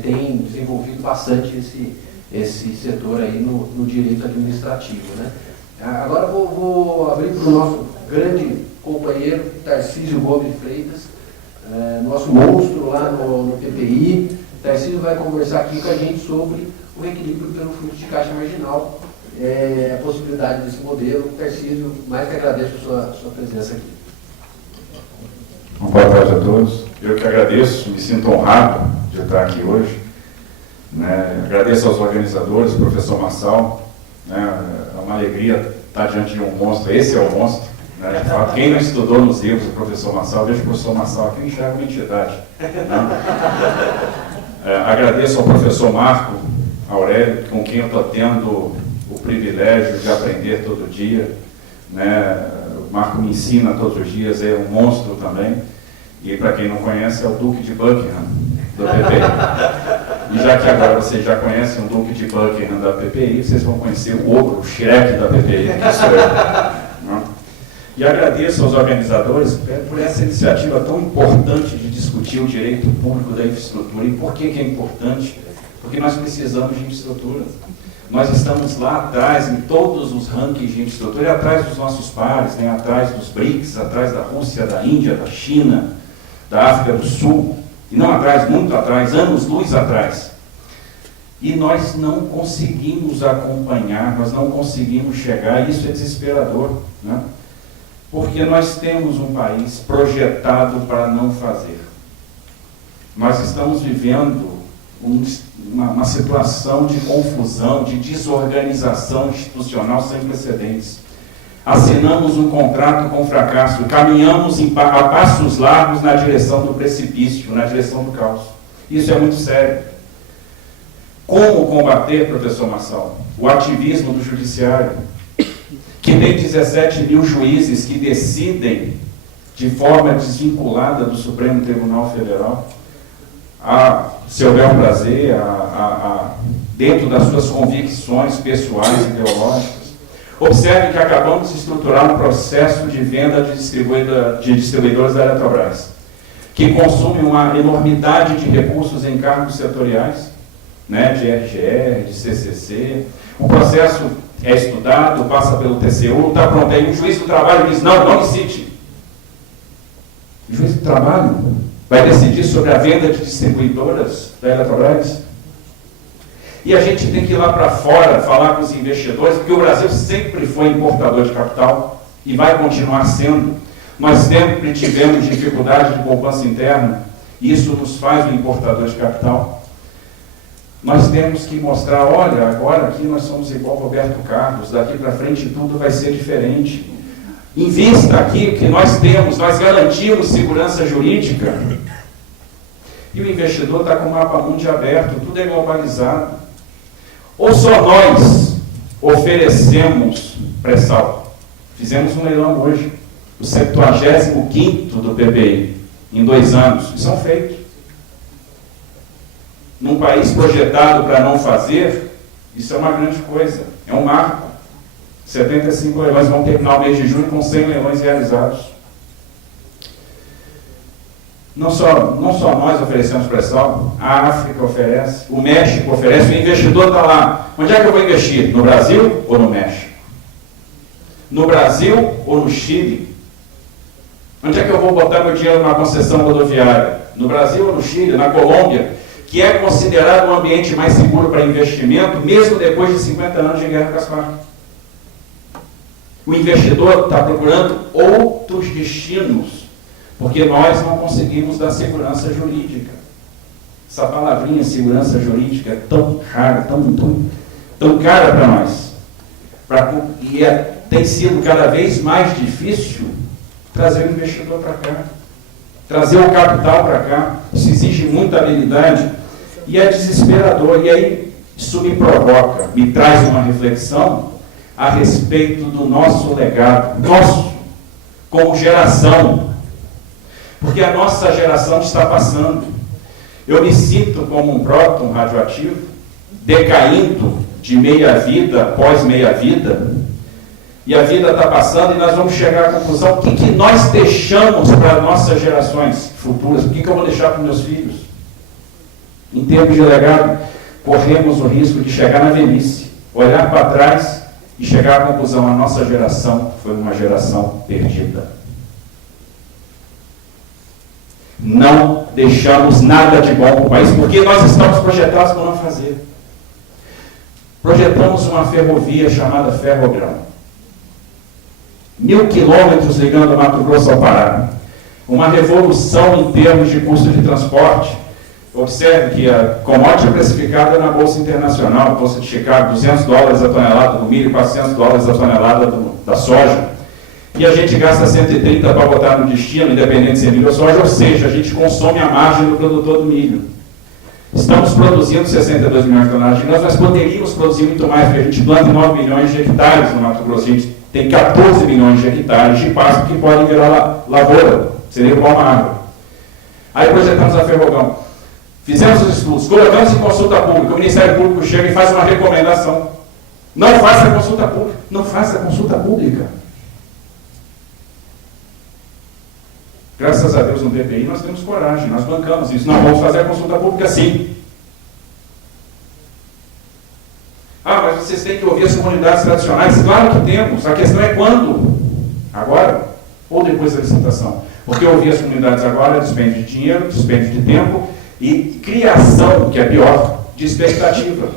tem desenvolvido bastante esse setor aí no direito administrativo, né? Agora vou abrir para o nosso grande companheiro, Tarcísio Gomes de Freitas, nosso monstro lá no PPI. Tarcísio vai conversar aqui com a gente sobre o equilíbrio pelo fluxo de caixa marginal, a possibilidade desse modelo. Tarcísio, mais que agradeço a sua presença aqui. Boa tarde a todos. Eu que agradeço, me sinto honrado de estar aqui hoje. Agradeço aos organizadores, professor Marçal. É uma alegria estar diante de um monstro. Esse é o monstro. Quem não estudou nos livros do professor Marçal, veja o professor Marçal aqui, enxerga uma entidade. Agradeço ao professor Marco Aurélio, com quem eu estou tendo o privilégio de aprender todo dia. O Marco me ensina todos os dias, é um monstro também. E para quem não conhece, é o Duque de Buckingham, do PPI. E já que agora vocês já conhecem o Duque de Buckingham da PPI, vocês vão conhecer o ogro, o Shrek da PPI, que sou eu. E agradeço aos organizadores por essa iniciativa tão importante de discutir o direito público da infraestrutura. E por que é importante? Porque nós precisamos de infraestrutura. Nós estamos lá atrás, em todos os rankings de infraestrutura, atrás dos nossos pares, atrás dos BRICS, atrás da Rússia, da Índia, da China, da África do Sul, e não atrás, muito atrás, anos-luz atrás. E nós não conseguimos acompanhar, nós não conseguimos chegar, e isso é desesperador, porque nós temos um país projetado para não fazer. Nós estamos vivendo uma situação de confusão, de desorganização institucional sem precedentes. Assinamos um contrato com fracasso, caminhamos a passos largos na direção do precipício, na direção do caos. Isso é muito sério. Como combater, professor Marçal, o ativismo do judiciário, que tem 17 mil juízes que decidem de forma desvinculada do Supremo Tribunal Federal, a seu bel prazer, dentro das suas convicções pessoais e ideológicas. Observe que acabamos de estruturar um processo de venda de distribuidores da Eletrobras, que consome uma enormidade de recursos em cargos setoriais, de RGR, de CCC. O processo é estudado, passa pelo TCU, está pronto. Aí o juiz do trabalho diz, não licite. O juiz do trabalho vai decidir sobre a venda de distribuidoras da Eletrobras? E a gente tem que ir lá para fora falar com os investidores, porque o Brasil sempre foi importador de capital e vai continuar sendo. Nós sempre tivemos dificuldade de poupança interna, e isso nos faz um importador de capital. Nós temos que mostrar, olha, agora aqui nós somos igual Roberto Carlos, daqui para frente tudo vai ser diferente. Invista aqui que nós temos, nós garantimos segurança jurídica. E o investidor está com o mapa mundi aberto, tudo é globalizado. Ou só nós oferecemos pré-sal? Fizemos um leilão hoje, o 75º do PPI, em 2 anos. Isso é um feito. Num país projetado para não fazer, isso é uma grande coisa, é um marco. 75 leilões vão terminar o mês de junho com 100 leilões realizados. Não só nós oferecemos pré-sal, a África oferece, o México oferece, o investidor está lá. Onde é que eu vou investir? No Brasil ou no México? No Brasil ou no Chile? Onde é que eu vou botar meu dinheiro numa concessão rodoviária? No Brasil ou no Chile? Na Colômbia, que é considerado um ambiente mais seguro para investimento, mesmo depois de 50 anos de guerra com as Farc. O investidor está procurando outros destinos, porque nós não conseguimos dar segurança jurídica. Essa palavrinha segurança jurídica é tão rara, tão cara para nós. Tem sido cada vez mais difícil trazer o investidor para cá, trazer o capital para cá. Isso exige muita habilidade e é desesperador. E aí isso me provoca, me traz uma reflexão a respeito do nosso legado, nosso, como geração. Porque a nossa geração está passando. Eu me sinto como um próton radioativo, decaindo de meia-vida, pós-meia-vida, e a vida está passando e nós vamos chegar à conclusão: o que nós deixamos para as nossas gerações futuras? O que eu vou deixar para os meus filhos? Em termos de legado, corremos o risco de chegar na velhice, olhar para trás e chegar à conclusão: a nossa geração foi uma geração perdida. Não deixamos nada de bom para o país, porque nós estamos projetados para não fazer. Projetamos uma ferrovia chamada Ferrogrão. 1.000 quilômetros ligando Mato Grosso ao Pará. Uma revolução em termos de custo de transporte. Observe que a commodity é precificada na Bolsa Internacional, Bolsa de Chicago, $200 a tonelada do milho, $400 a tonelada da soja. E a gente gasta 130 para botar no destino, independente se é milho ou soja, ou seja, a gente consome a margem do produtor do milho. Estamos produzindo 62 milhões de toneladas de grãos, mas poderíamos produzir muito mais, porque a gente planta 9 milhões de hectares no Mato Grosso, a gente tem 14 milhões de hectares de pasto que podem virar lavoura, seria igual uma árvore. Aí projetamos a Ferrogrão. Fizemos os estudos, colocamos em consulta pública, o Ministério Público chega e faz uma recomendação. Não faça consulta pública. Não faça consulta pública. Graças a Deus no DPI nós temos coragem, nós bancamos isso. Não, vamos fazer a consulta pública sim. Ah, mas vocês têm que ouvir as comunidades tradicionais. Claro que temos. A questão é quando? Agora ou depois da licitação? Porque ouvir as comunidades agora despende de dinheiro, despende de tempo e criação, que é pior, de expectativa.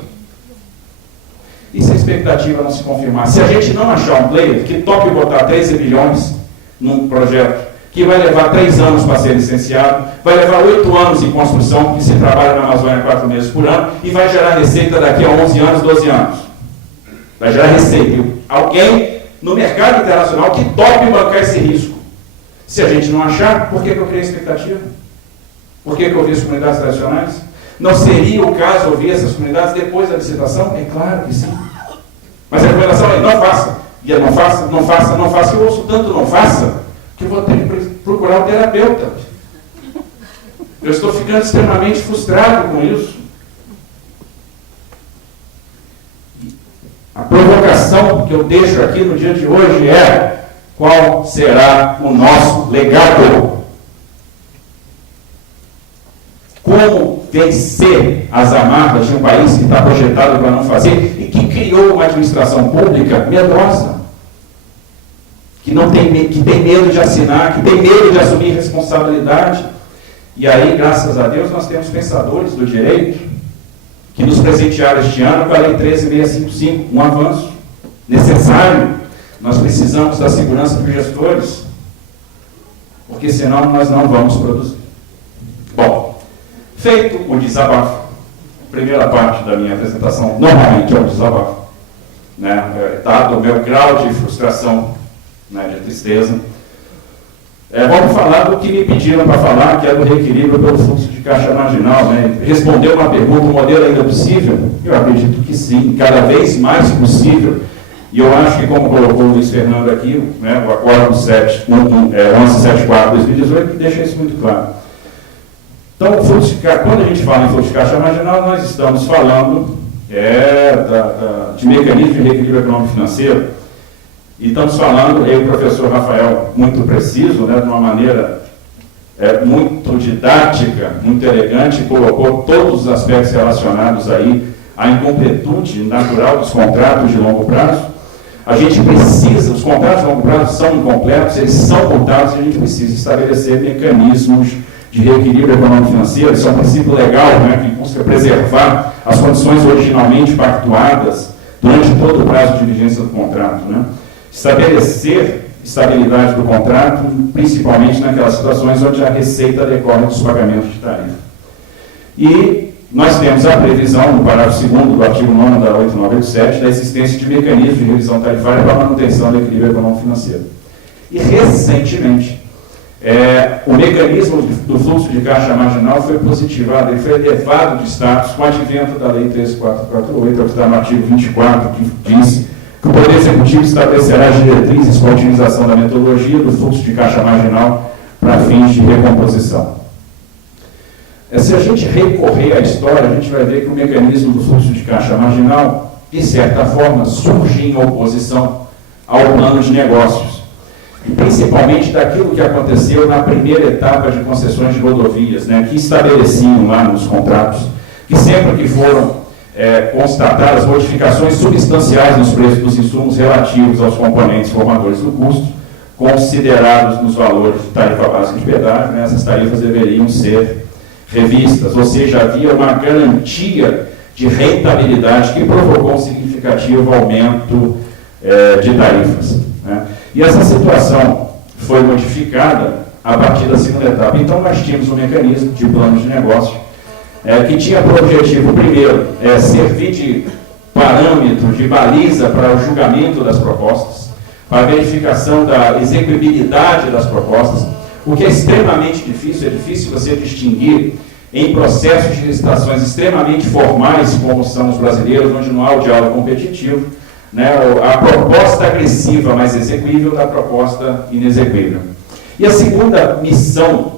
E se a expectativa não se confirmar? Se a gente não achar um player que tope botar 13 bilhões num projeto que vai levar 3 anos para ser licenciado, vai levar 8 anos em construção, que se trabalha na Amazônia 4 meses por ano, e vai gerar receita daqui a 11 anos, 12 anos. Vai gerar receita. Alguém no mercado internacional que tope bancar esse risco. Se a gente não achar, por que eu criei expectativa? Por que eu ouvi as comunidades tradicionais? Não seria o caso ouvir essas comunidades depois da licitação? É claro que sim. Mas a recomendação é: não faça. E eu não faça, não faça, não faça. Eu ouço tanto não faça, que eu vou ter que procurar um terapeuta. Eu estou ficando extremamente frustrado com isso. A provocação que eu deixo aqui no dia de hoje é: qual será o nosso legado? Como vencer as amarras de um país que está projetado para não fazer e que criou uma administração pública medrosa? Que tem medo de assinar, que tem medo de assumir responsabilidade. E aí, graças a Deus, nós temos pensadores do direito que nos presentearam este ano com a Lei 13.655, um avanço necessário. Nós precisamos da segurança dos gestores, porque senão nós não vamos produzir. Bom, feito o desabafo, primeira parte da minha apresentação normalmente é um desabafo, né? Dado o meu grau de frustração, né, de tristeza. Vamos falar do que me pediram para falar, que é do reequilíbrio pelo fluxo de caixa marginal. Né? Responder uma pergunta: o modelo ainda é possível? Eu acredito que sim, cada vez mais possível. E eu acho que, como colocou o Luiz Fernando aqui, né, o Acórdão 1174/2018 deixa isso muito claro. Então, quando a gente fala em fluxo de caixa marginal, nós estamos falando de mecanismo de reequilíbrio econômico financeiro. E estamos falando, aí o professor Rafael, muito preciso, né, de uma maneira muito didática, muito elegante, colocou todos os aspectos relacionados aí à incompletude natural dos contratos de longo prazo. A gente precisa, os contratos de longo prazo são incompletos, eles são mudados, e a gente precisa estabelecer mecanismos de reequilíbrio econômico financeiro. Isso é um princípio legal, né, que busca preservar as condições originalmente pactuadas durante todo o prazo de vigência do contrato, né? Estabelecer estabilidade do contrato, principalmente naquelas situações onde a receita decorre dos pagamentos de tarifa. E nós temos a previsão, no parágrafo 2º do artigo 9º da 8987, da existência de mecanismos de revisão tarifária para a manutenção do equilíbrio econômico-financeiro. E, recentemente, o mecanismo do fluxo de caixa marginal foi positivado, ele foi elevado de status com o advento da Lei 13.448, que está no artigo 24, que diz que o Poder Executivo estabelecerá as diretrizes com a utilização da metodologia do fluxo de caixa marginal para fins de recomposição. Se a gente recorrer à história, a gente vai ver que o mecanismo do fluxo de caixa marginal, de certa forma, surge em oposição ao plano de negócios, principalmente daquilo que aconteceu na primeira etapa de concessões de rodovias, né, que estabeleciam lá nos contratos, que sempre que foram constatadas modificações substanciais nos preços dos insumos relativos aos componentes formadores do custo, considerados nos valores de tarifa básica de pedágio, né, essas tarifas deveriam ser revistas, ou seja, havia uma garantia de rentabilidade que provocou um significativo aumento de tarifas, né? E essa situação foi modificada a partir da segunda etapa. Então, nós tínhamos um mecanismo de plano de negócio que tinha por objetivo, primeiro, servir de parâmetro, de baliza para o julgamento das propostas, para a verificação da execuibilidade das propostas, o que é extremamente difícil, é difícil você distinguir em processos de licitações extremamente formais, como são os brasileiros, onde não há o diálogo competitivo, né, a proposta agressiva mais execuível da proposta inexequível. E a segunda missão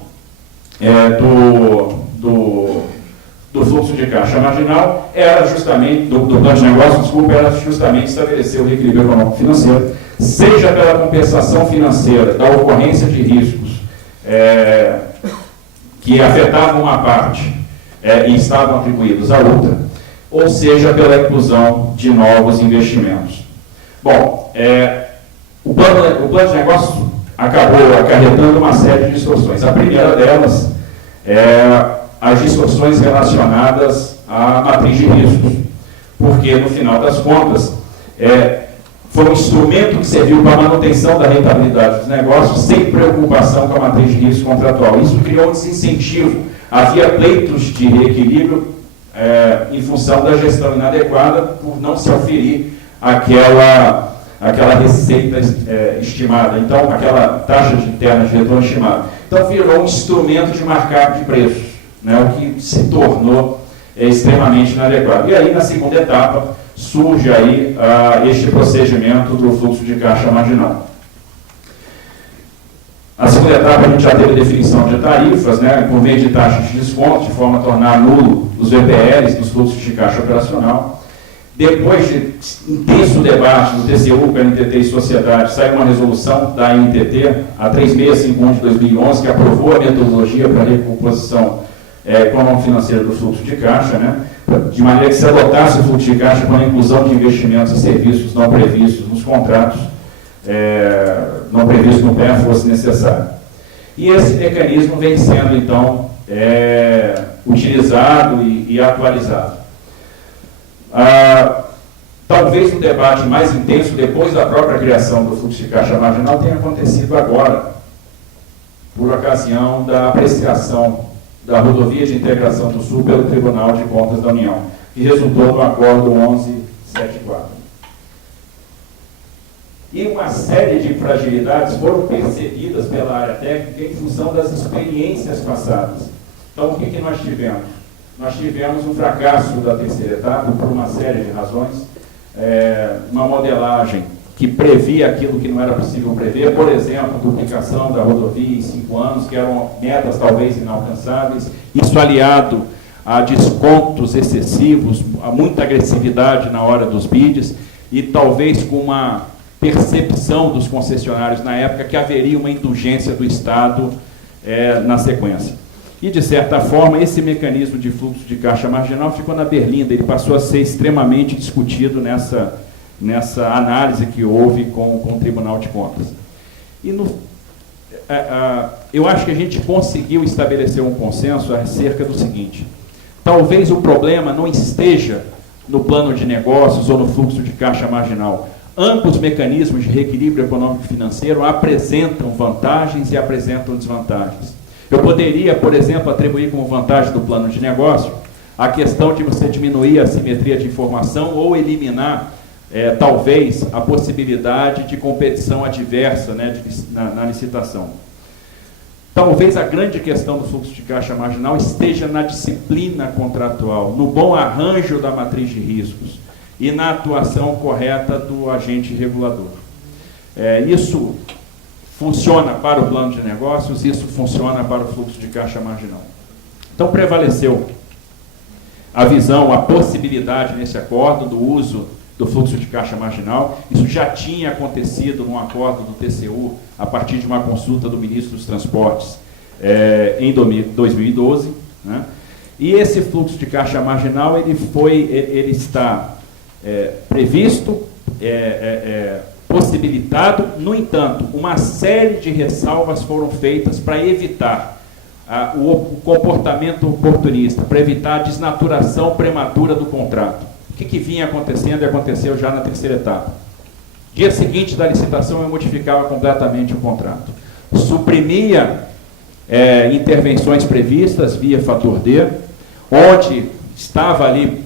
do fluxo de caixa marginal era justamente, do plano de negócio, desculpa, era justamente estabelecer o reequilíbrio econômico-financeiro, seja pela compensação financeira da ocorrência de riscos que afetavam uma parte e estavam atribuídos à outra, ou seja, pela inclusão de novos investimentos. Bom, o plano de negócio acabou acarretando uma série de distorções. A primeira delas as distorções relacionadas à matriz de riscos, porque, no final das contas, foi um instrumento que serviu para a manutenção da rentabilidade dos negócios, sem preocupação com a matriz de risco contratual. Isso criou um desincentivo. Havia pleitos de reequilíbrio em função da gestão inadequada, por não se oferir aquela receita estimada, então, aquela taxa interna de retorno estimada. Então, virou um instrumento de markup de preços, né, o que se tornou extremamente inadequado. E aí, na segunda etapa, surge aí este procedimento do fluxo de caixa marginal. Na segunda etapa, a gente já teve a definição de tarifas, né, por meio de taxas de desconto, de forma a tornar nulo os VPLs dos fluxos de caixa operacional. Depois de intenso debate no TCU, PNTT e Sociedade, saiu uma resolução da ANTT, a 3651 de 2011, que aprovou a metodologia para a recomposição econômico-financeira do fluxo de caixa, né, de maneira que se adotasse o fluxo de caixa com a inclusão de investimentos e serviços não previstos nos contratos, não previsto no PEA, fosse necessário. E esse mecanismo vem sendo, então, utilizado e atualizado. Talvez o debate mais intenso, depois da própria criação do fluxo de caixa marginal, tenha acontecido agora, por ocasião da apreciação da Rodovia de Integração do Sul pelo Tribunal de Contas da União, que resultou no Acordo 1174. E uma série de fragilidades foram percebidas pela área técnica em função das experiências passadas. Então, o que nós tivemos? Nós tivemos um fracasso da terceira etapa por uma série de razões, uma modelagem que previa aquilo que não era possível prever, por exemplo, a duplicação da rodovia em 5 anos, que eram metas talvez inalcançáveis, isso aliado a descontos excessivos, a muita agressividade na hora dos bids, e talvez com uma percepção dos concessionários na época que haveria uma indulgência do Estado na sequência. E, de certa forma, esse mecanismo de fluxo de caixa marginal ficou na berlinda, ele passou a ser extremamente discutido nessa análise que houve com o Tribunal de Contas. E eu acho que a gente conseguiu estabelecer um consenso acerca do seguinte: talvez o problema não esteja no plano de negócios ou no fluxo de caixa marginal. Ambos mecanismos de reequilíbrio econômico e financeiro apresentam vantagens e apresentam desvantagens. Eu poderia, por exemplo, atribuir como vantagem do plano de negócio a questão de você diminuir a assimetria de informação ou eliminar, talvez, a possibilidade de competição adversa, né, na licitação. Talvez a grande questão do fluxo de caixa marginal esteja na disciplina contratual, no bom arranjo da matriz de riscos e na atuação correta do agente regulador. Isso funciona para o plano de negócios, isso funciona para o fluxo de caixa marginal. Então, prevaleceu a visão, a possibilidade nesse acordo do uso do fluxo de caixa marginal. Isso já tinha acontecido num acordo do TCU, a partir de uma consulta do ministro dos Transportes em 2012. Né? E esse fluxo de caixa marginal ele está previsto, possibilitado. No entanto, uma série de ressalvas foram feitas para evitar o comportamento oportunista, para evitar a desnaturação prematura do contrato. O que vinha acontecendo e aconteceu já na terceira etapa? Dia seguinte da licitação, eu modificava completamente o contrato. Suprimia intervenções previstas via fator D, onde estava ali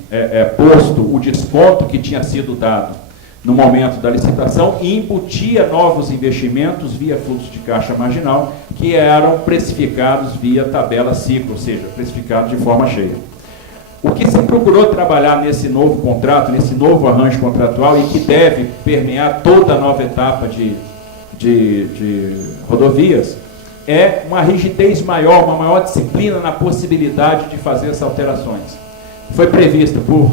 posto o desconto que tinha sido dado no momento da licitação e embutia novos investimentos via fluxo de caixa marginal, que eram precificados via tabela ciclo, ou seja, precificados de forma cheia. O que se procurou trabalhar nesse novo contrato, nesse novo arranjo contratual, e que deve permear toda a nova etapa de rodovias, é uma rigidez maior, uma maior disciplina na possibilidade de fazer essas alterações. Foi prevista por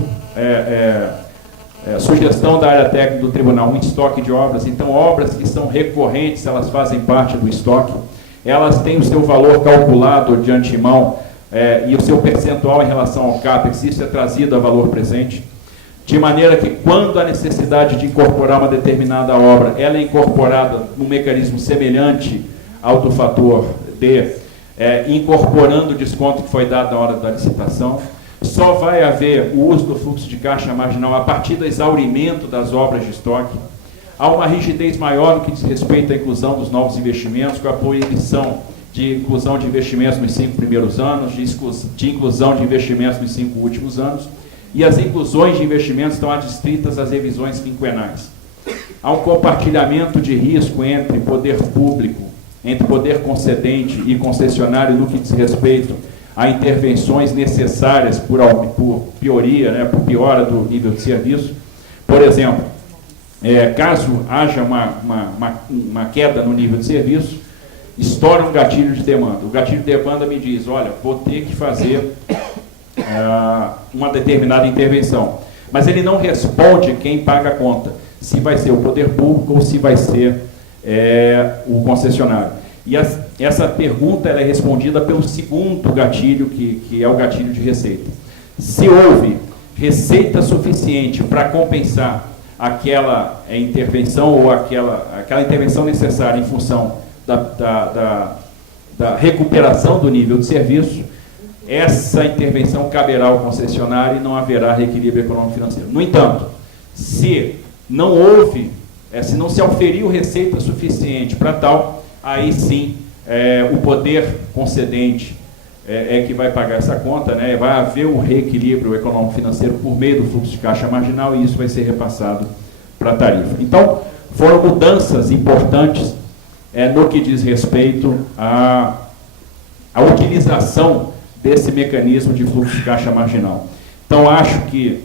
sugestão da área técnica do tribunal um estoque de obras. Então, obras que são recorrentes, elas fazem parte do estoque, elas têm o seu valor calculado de antemão e o seu percentual em relação ao CAPEX, isso é trazido a valor presente, de maneira que quando a necessidade de incorporar uma determinada obra, ela é incorporada num mecanismo semelhante ao do fator D, incorporando o desconto que foi dado na hora da licitação. Só vai haver o uso do fluxo de caixa marginal a partir do exaurimento das obras de estoque. Há uma rigidez maior no que diz respeito à inclusão dos novos investimentos, com a proibição de inclusão de investimentos nos 5 primeiros anos, de inclusão de investimentos nos 5 últimos anos, e as inclusões de investimentos estão adstritas às revisões quinquenais. Há um compartilhamento de risco entre poder público, entre poder concedente e concessionário no que diz respeito a intervenções necessárias por pioria, né, por piora do nível de serviço. Por exemplo, caso haja uma queda no nível de serviço, estoura um gatilho de demanda. O gatilho de demanda me diz, olha, vou ter que fazer uma determinada intervenção. Mas ele não responde quem paga a conta, se vai ser o poder público ou se vai ser o concessionário. E essa pergunta ela é respondida pelo segundo gatilho, que é o gatilho de receita. Se houve receita suficiente para compensar aquela intervenção ou aquela intervenção necessária em função da recuperação do nível de serviço, essa intervenção caberá ao concessionário e não haverá reequilíbrio econômico-financeiro. No entanto, se não houve, se não se auferiu receita suficiente para tal, aí sim o poder concedente que vai pagar essa conta, né? Vai haver um reequilíbrio econômico-financeiro por meio do fluxo de caixa marginal e isso vai ser repassado para a tarifa. Então, foram mudanças importantes no que diz respeito à utilização desse mecanismo de fluxo de caixa marginal. Então, acho que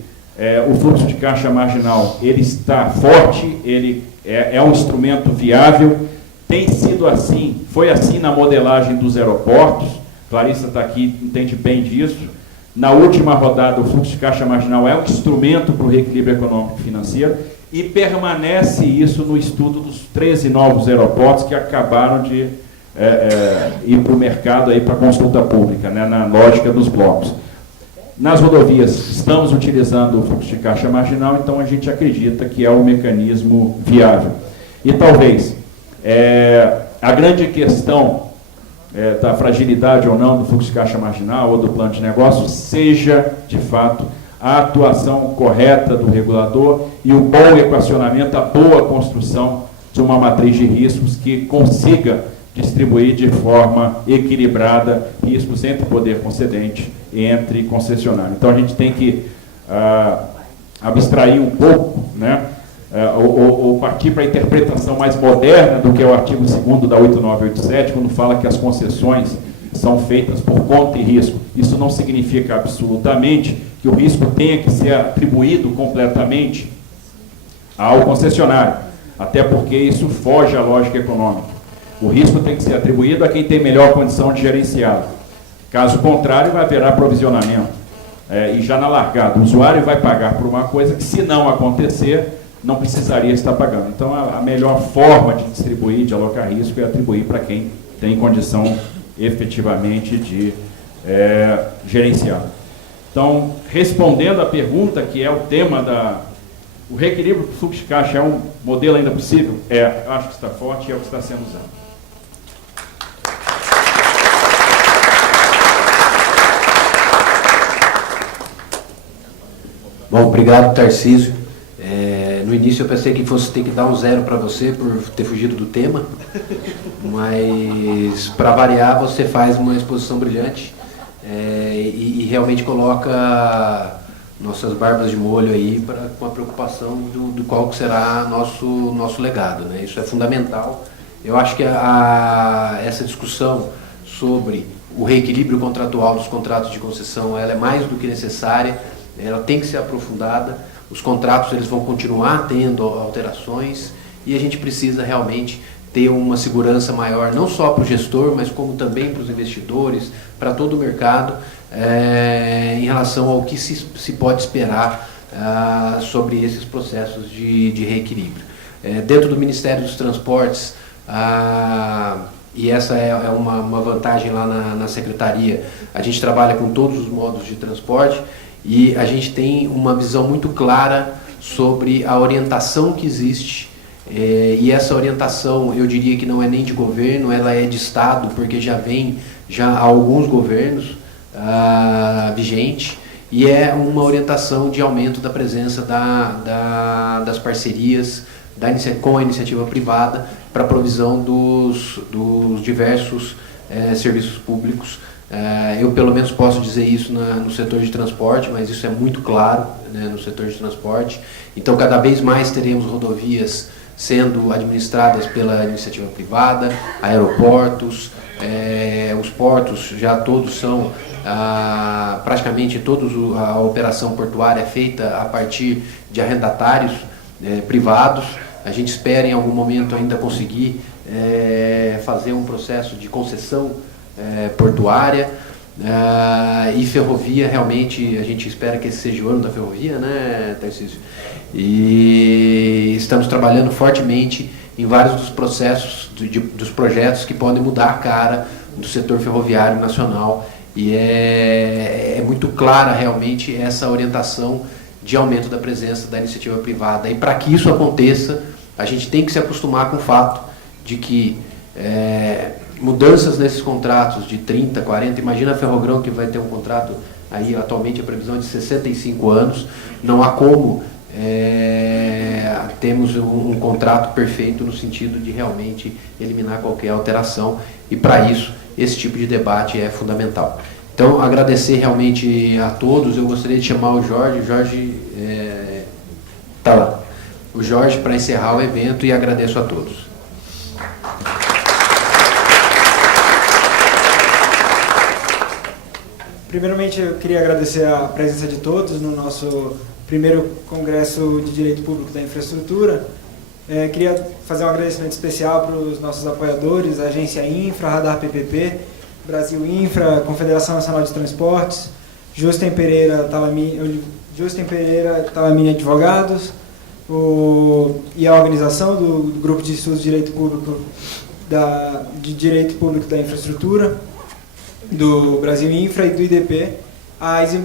o fluxo de caixa marginal ele está forte, ele é um instrumento viável, tem sido assim, foi assim na modelagem dos aeroportos, Clarissa está aqui, entende bem disso. Na última rodada, o fluxo de caixa marginal é um instrumento para o reequilíbrio econômico e financeiro e permanece isso no estudo dos 13 novos aeroportos que acabaram de ir para o mercado, para consulta pública, né, na lógica dos blocos. Nas rodovias, estamos utilizando o fluxo de caixa marginal, então a gente acredita que é um mecanismo viável. E talvez a grande questão da fragilidade ou não do fluxo de caixa marginal ou do plano de negócio seja, de fato, a atuação correta do regulador e o bom equacionamento, a boa construção de uma matriz de riscos que consiga distribuir de forma equilibrada riscos entre poder concedente e entre concessionário. Então, a gente tem que abstrair um pouco, né, ou partir para a interpretação mais moderna do que é o artigo 2º da 8987, quando fala que as concessões são feitas por conta e risco. Isso não significa absolutamente que o risco tenha que ser atribuído completamente ao concessionário, até porque isso foge à lógica econômica. O risco tem que ser atribuído a quem tem melhor condição de gerenciá-lo. Caso contrário, vai haverá provisionamento. E já na largada, o usuário vai pagar por uma coisa que, se não acontecer, não precisaria estar pagando. Então, a melhor forma de distribuir, de alocar risco, é atribuir para quem tem condição efetivamente de gerenciar. Então, respondendo à pergunta, que é o tema o reequilíbrio do fluxo de caixa é um modelo ainda possível? Eu acho que está forte e é o que está sendo usado. Bom, obrigado, Tarcísio. No início eu pensei que fosse ter que dar um 0 para você por ter fugido do tema, mas para variar você faz uma exposição brilhante e realmente coloca nossas barbas de molho aí com a preocupação do qual que será nosso legado, né? Isso é fundamental. Eu acho que essa discussão sobre o reequilíbrio contratual dos contratos de concessão, ela é mais do que necessária, ela tem que ser aprofundada. Os contratos eles vão continuar tendo alterações e a gente precisa realmente ter uma segurança maior, não só para o gestor, mas como também para os investidores, para todo o mercado, em relação ao que se pode esperar sobre esses processos de reequilíbrio. Dentro do Ministério dos Transportes, e essa é uma vantagem lá na Secretaria, a gente trabalha com todos os modos de transporte e a gente tem uma visão muito clara sobre a orientação que existe, e essa orientação eu diria que não é nem de governo, ela é de Estado, porque já há alguns governos vigente, e é uma orientação de aumento da presença das parcerias com a iniciativa privada para a provisão dos diversos serviços públicos. Eu pelo menos posso dizer isso no setor de transporte, mas isso é muito claro, né, no setor de transporte. Então cada vez mais teremos rodovias sendo administradas pela iniciativa privada, aeroportos, os portos já todos são, praticamente a operação portuária é feita a partir de arrendatários privados. A gente espera em algum momento ainda conseguir fazer um processo de concessão portuária, e ferrovia. Realmente a gente espera que esse seja o ano da ferrovia, né, Tarcísio? E estamos trabalhando fortemente em vários dos processos, dos projetos que podem mudar a cara do setor ferroviário nacional, e é muito clara realmente essa orientação de aumento da presença da iniciativa privada. E para que isso aconteça, a gente tem que se acostumar com o fato de que mudanças nesses contratos de 30, 40, imagina a Ferrogrão, que vai ter um contrato, aí atualmente a previsão é de 65 anos, não há como temos um contrato perfeito no sentido de realmente eliminar qualquer alteração, e para isso esse tipo de debate é fundamental. Então, agradecer realmente a todos. Eu gostaria de chamar o Jorge tá lá, o Jorge, para encerrar o evento, e agradeço a todos. Primeiramente, eu queria agradecer a presença de todos no nosso primeiro Congresso de Direito Público da Infraestrutura. Queria fazer um agradecimento especial para os nossos apoiadores, a Agência Infra, Radar PPP, Brasil Infra, Confederação Nacional de Transportes, Justem Pereira Talamini Advogados, e a organização do Grupo de Estudos de Direito Público da Infraestrutura, do Brasil Infra e do IDP.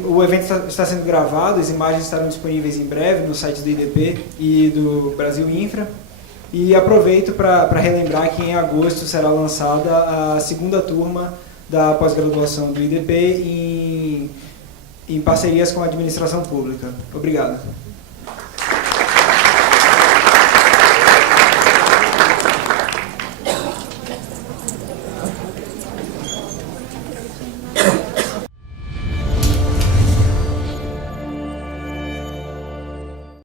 O evento está sendo gravado, as imagens estarão disponíveis em breve no site do IDP e do Brasil Infra. E aproveito para relembrar que em agosto será lançada a segunda turma da pós-graduação do IDP em parcerias com a administração pública. Obrigado.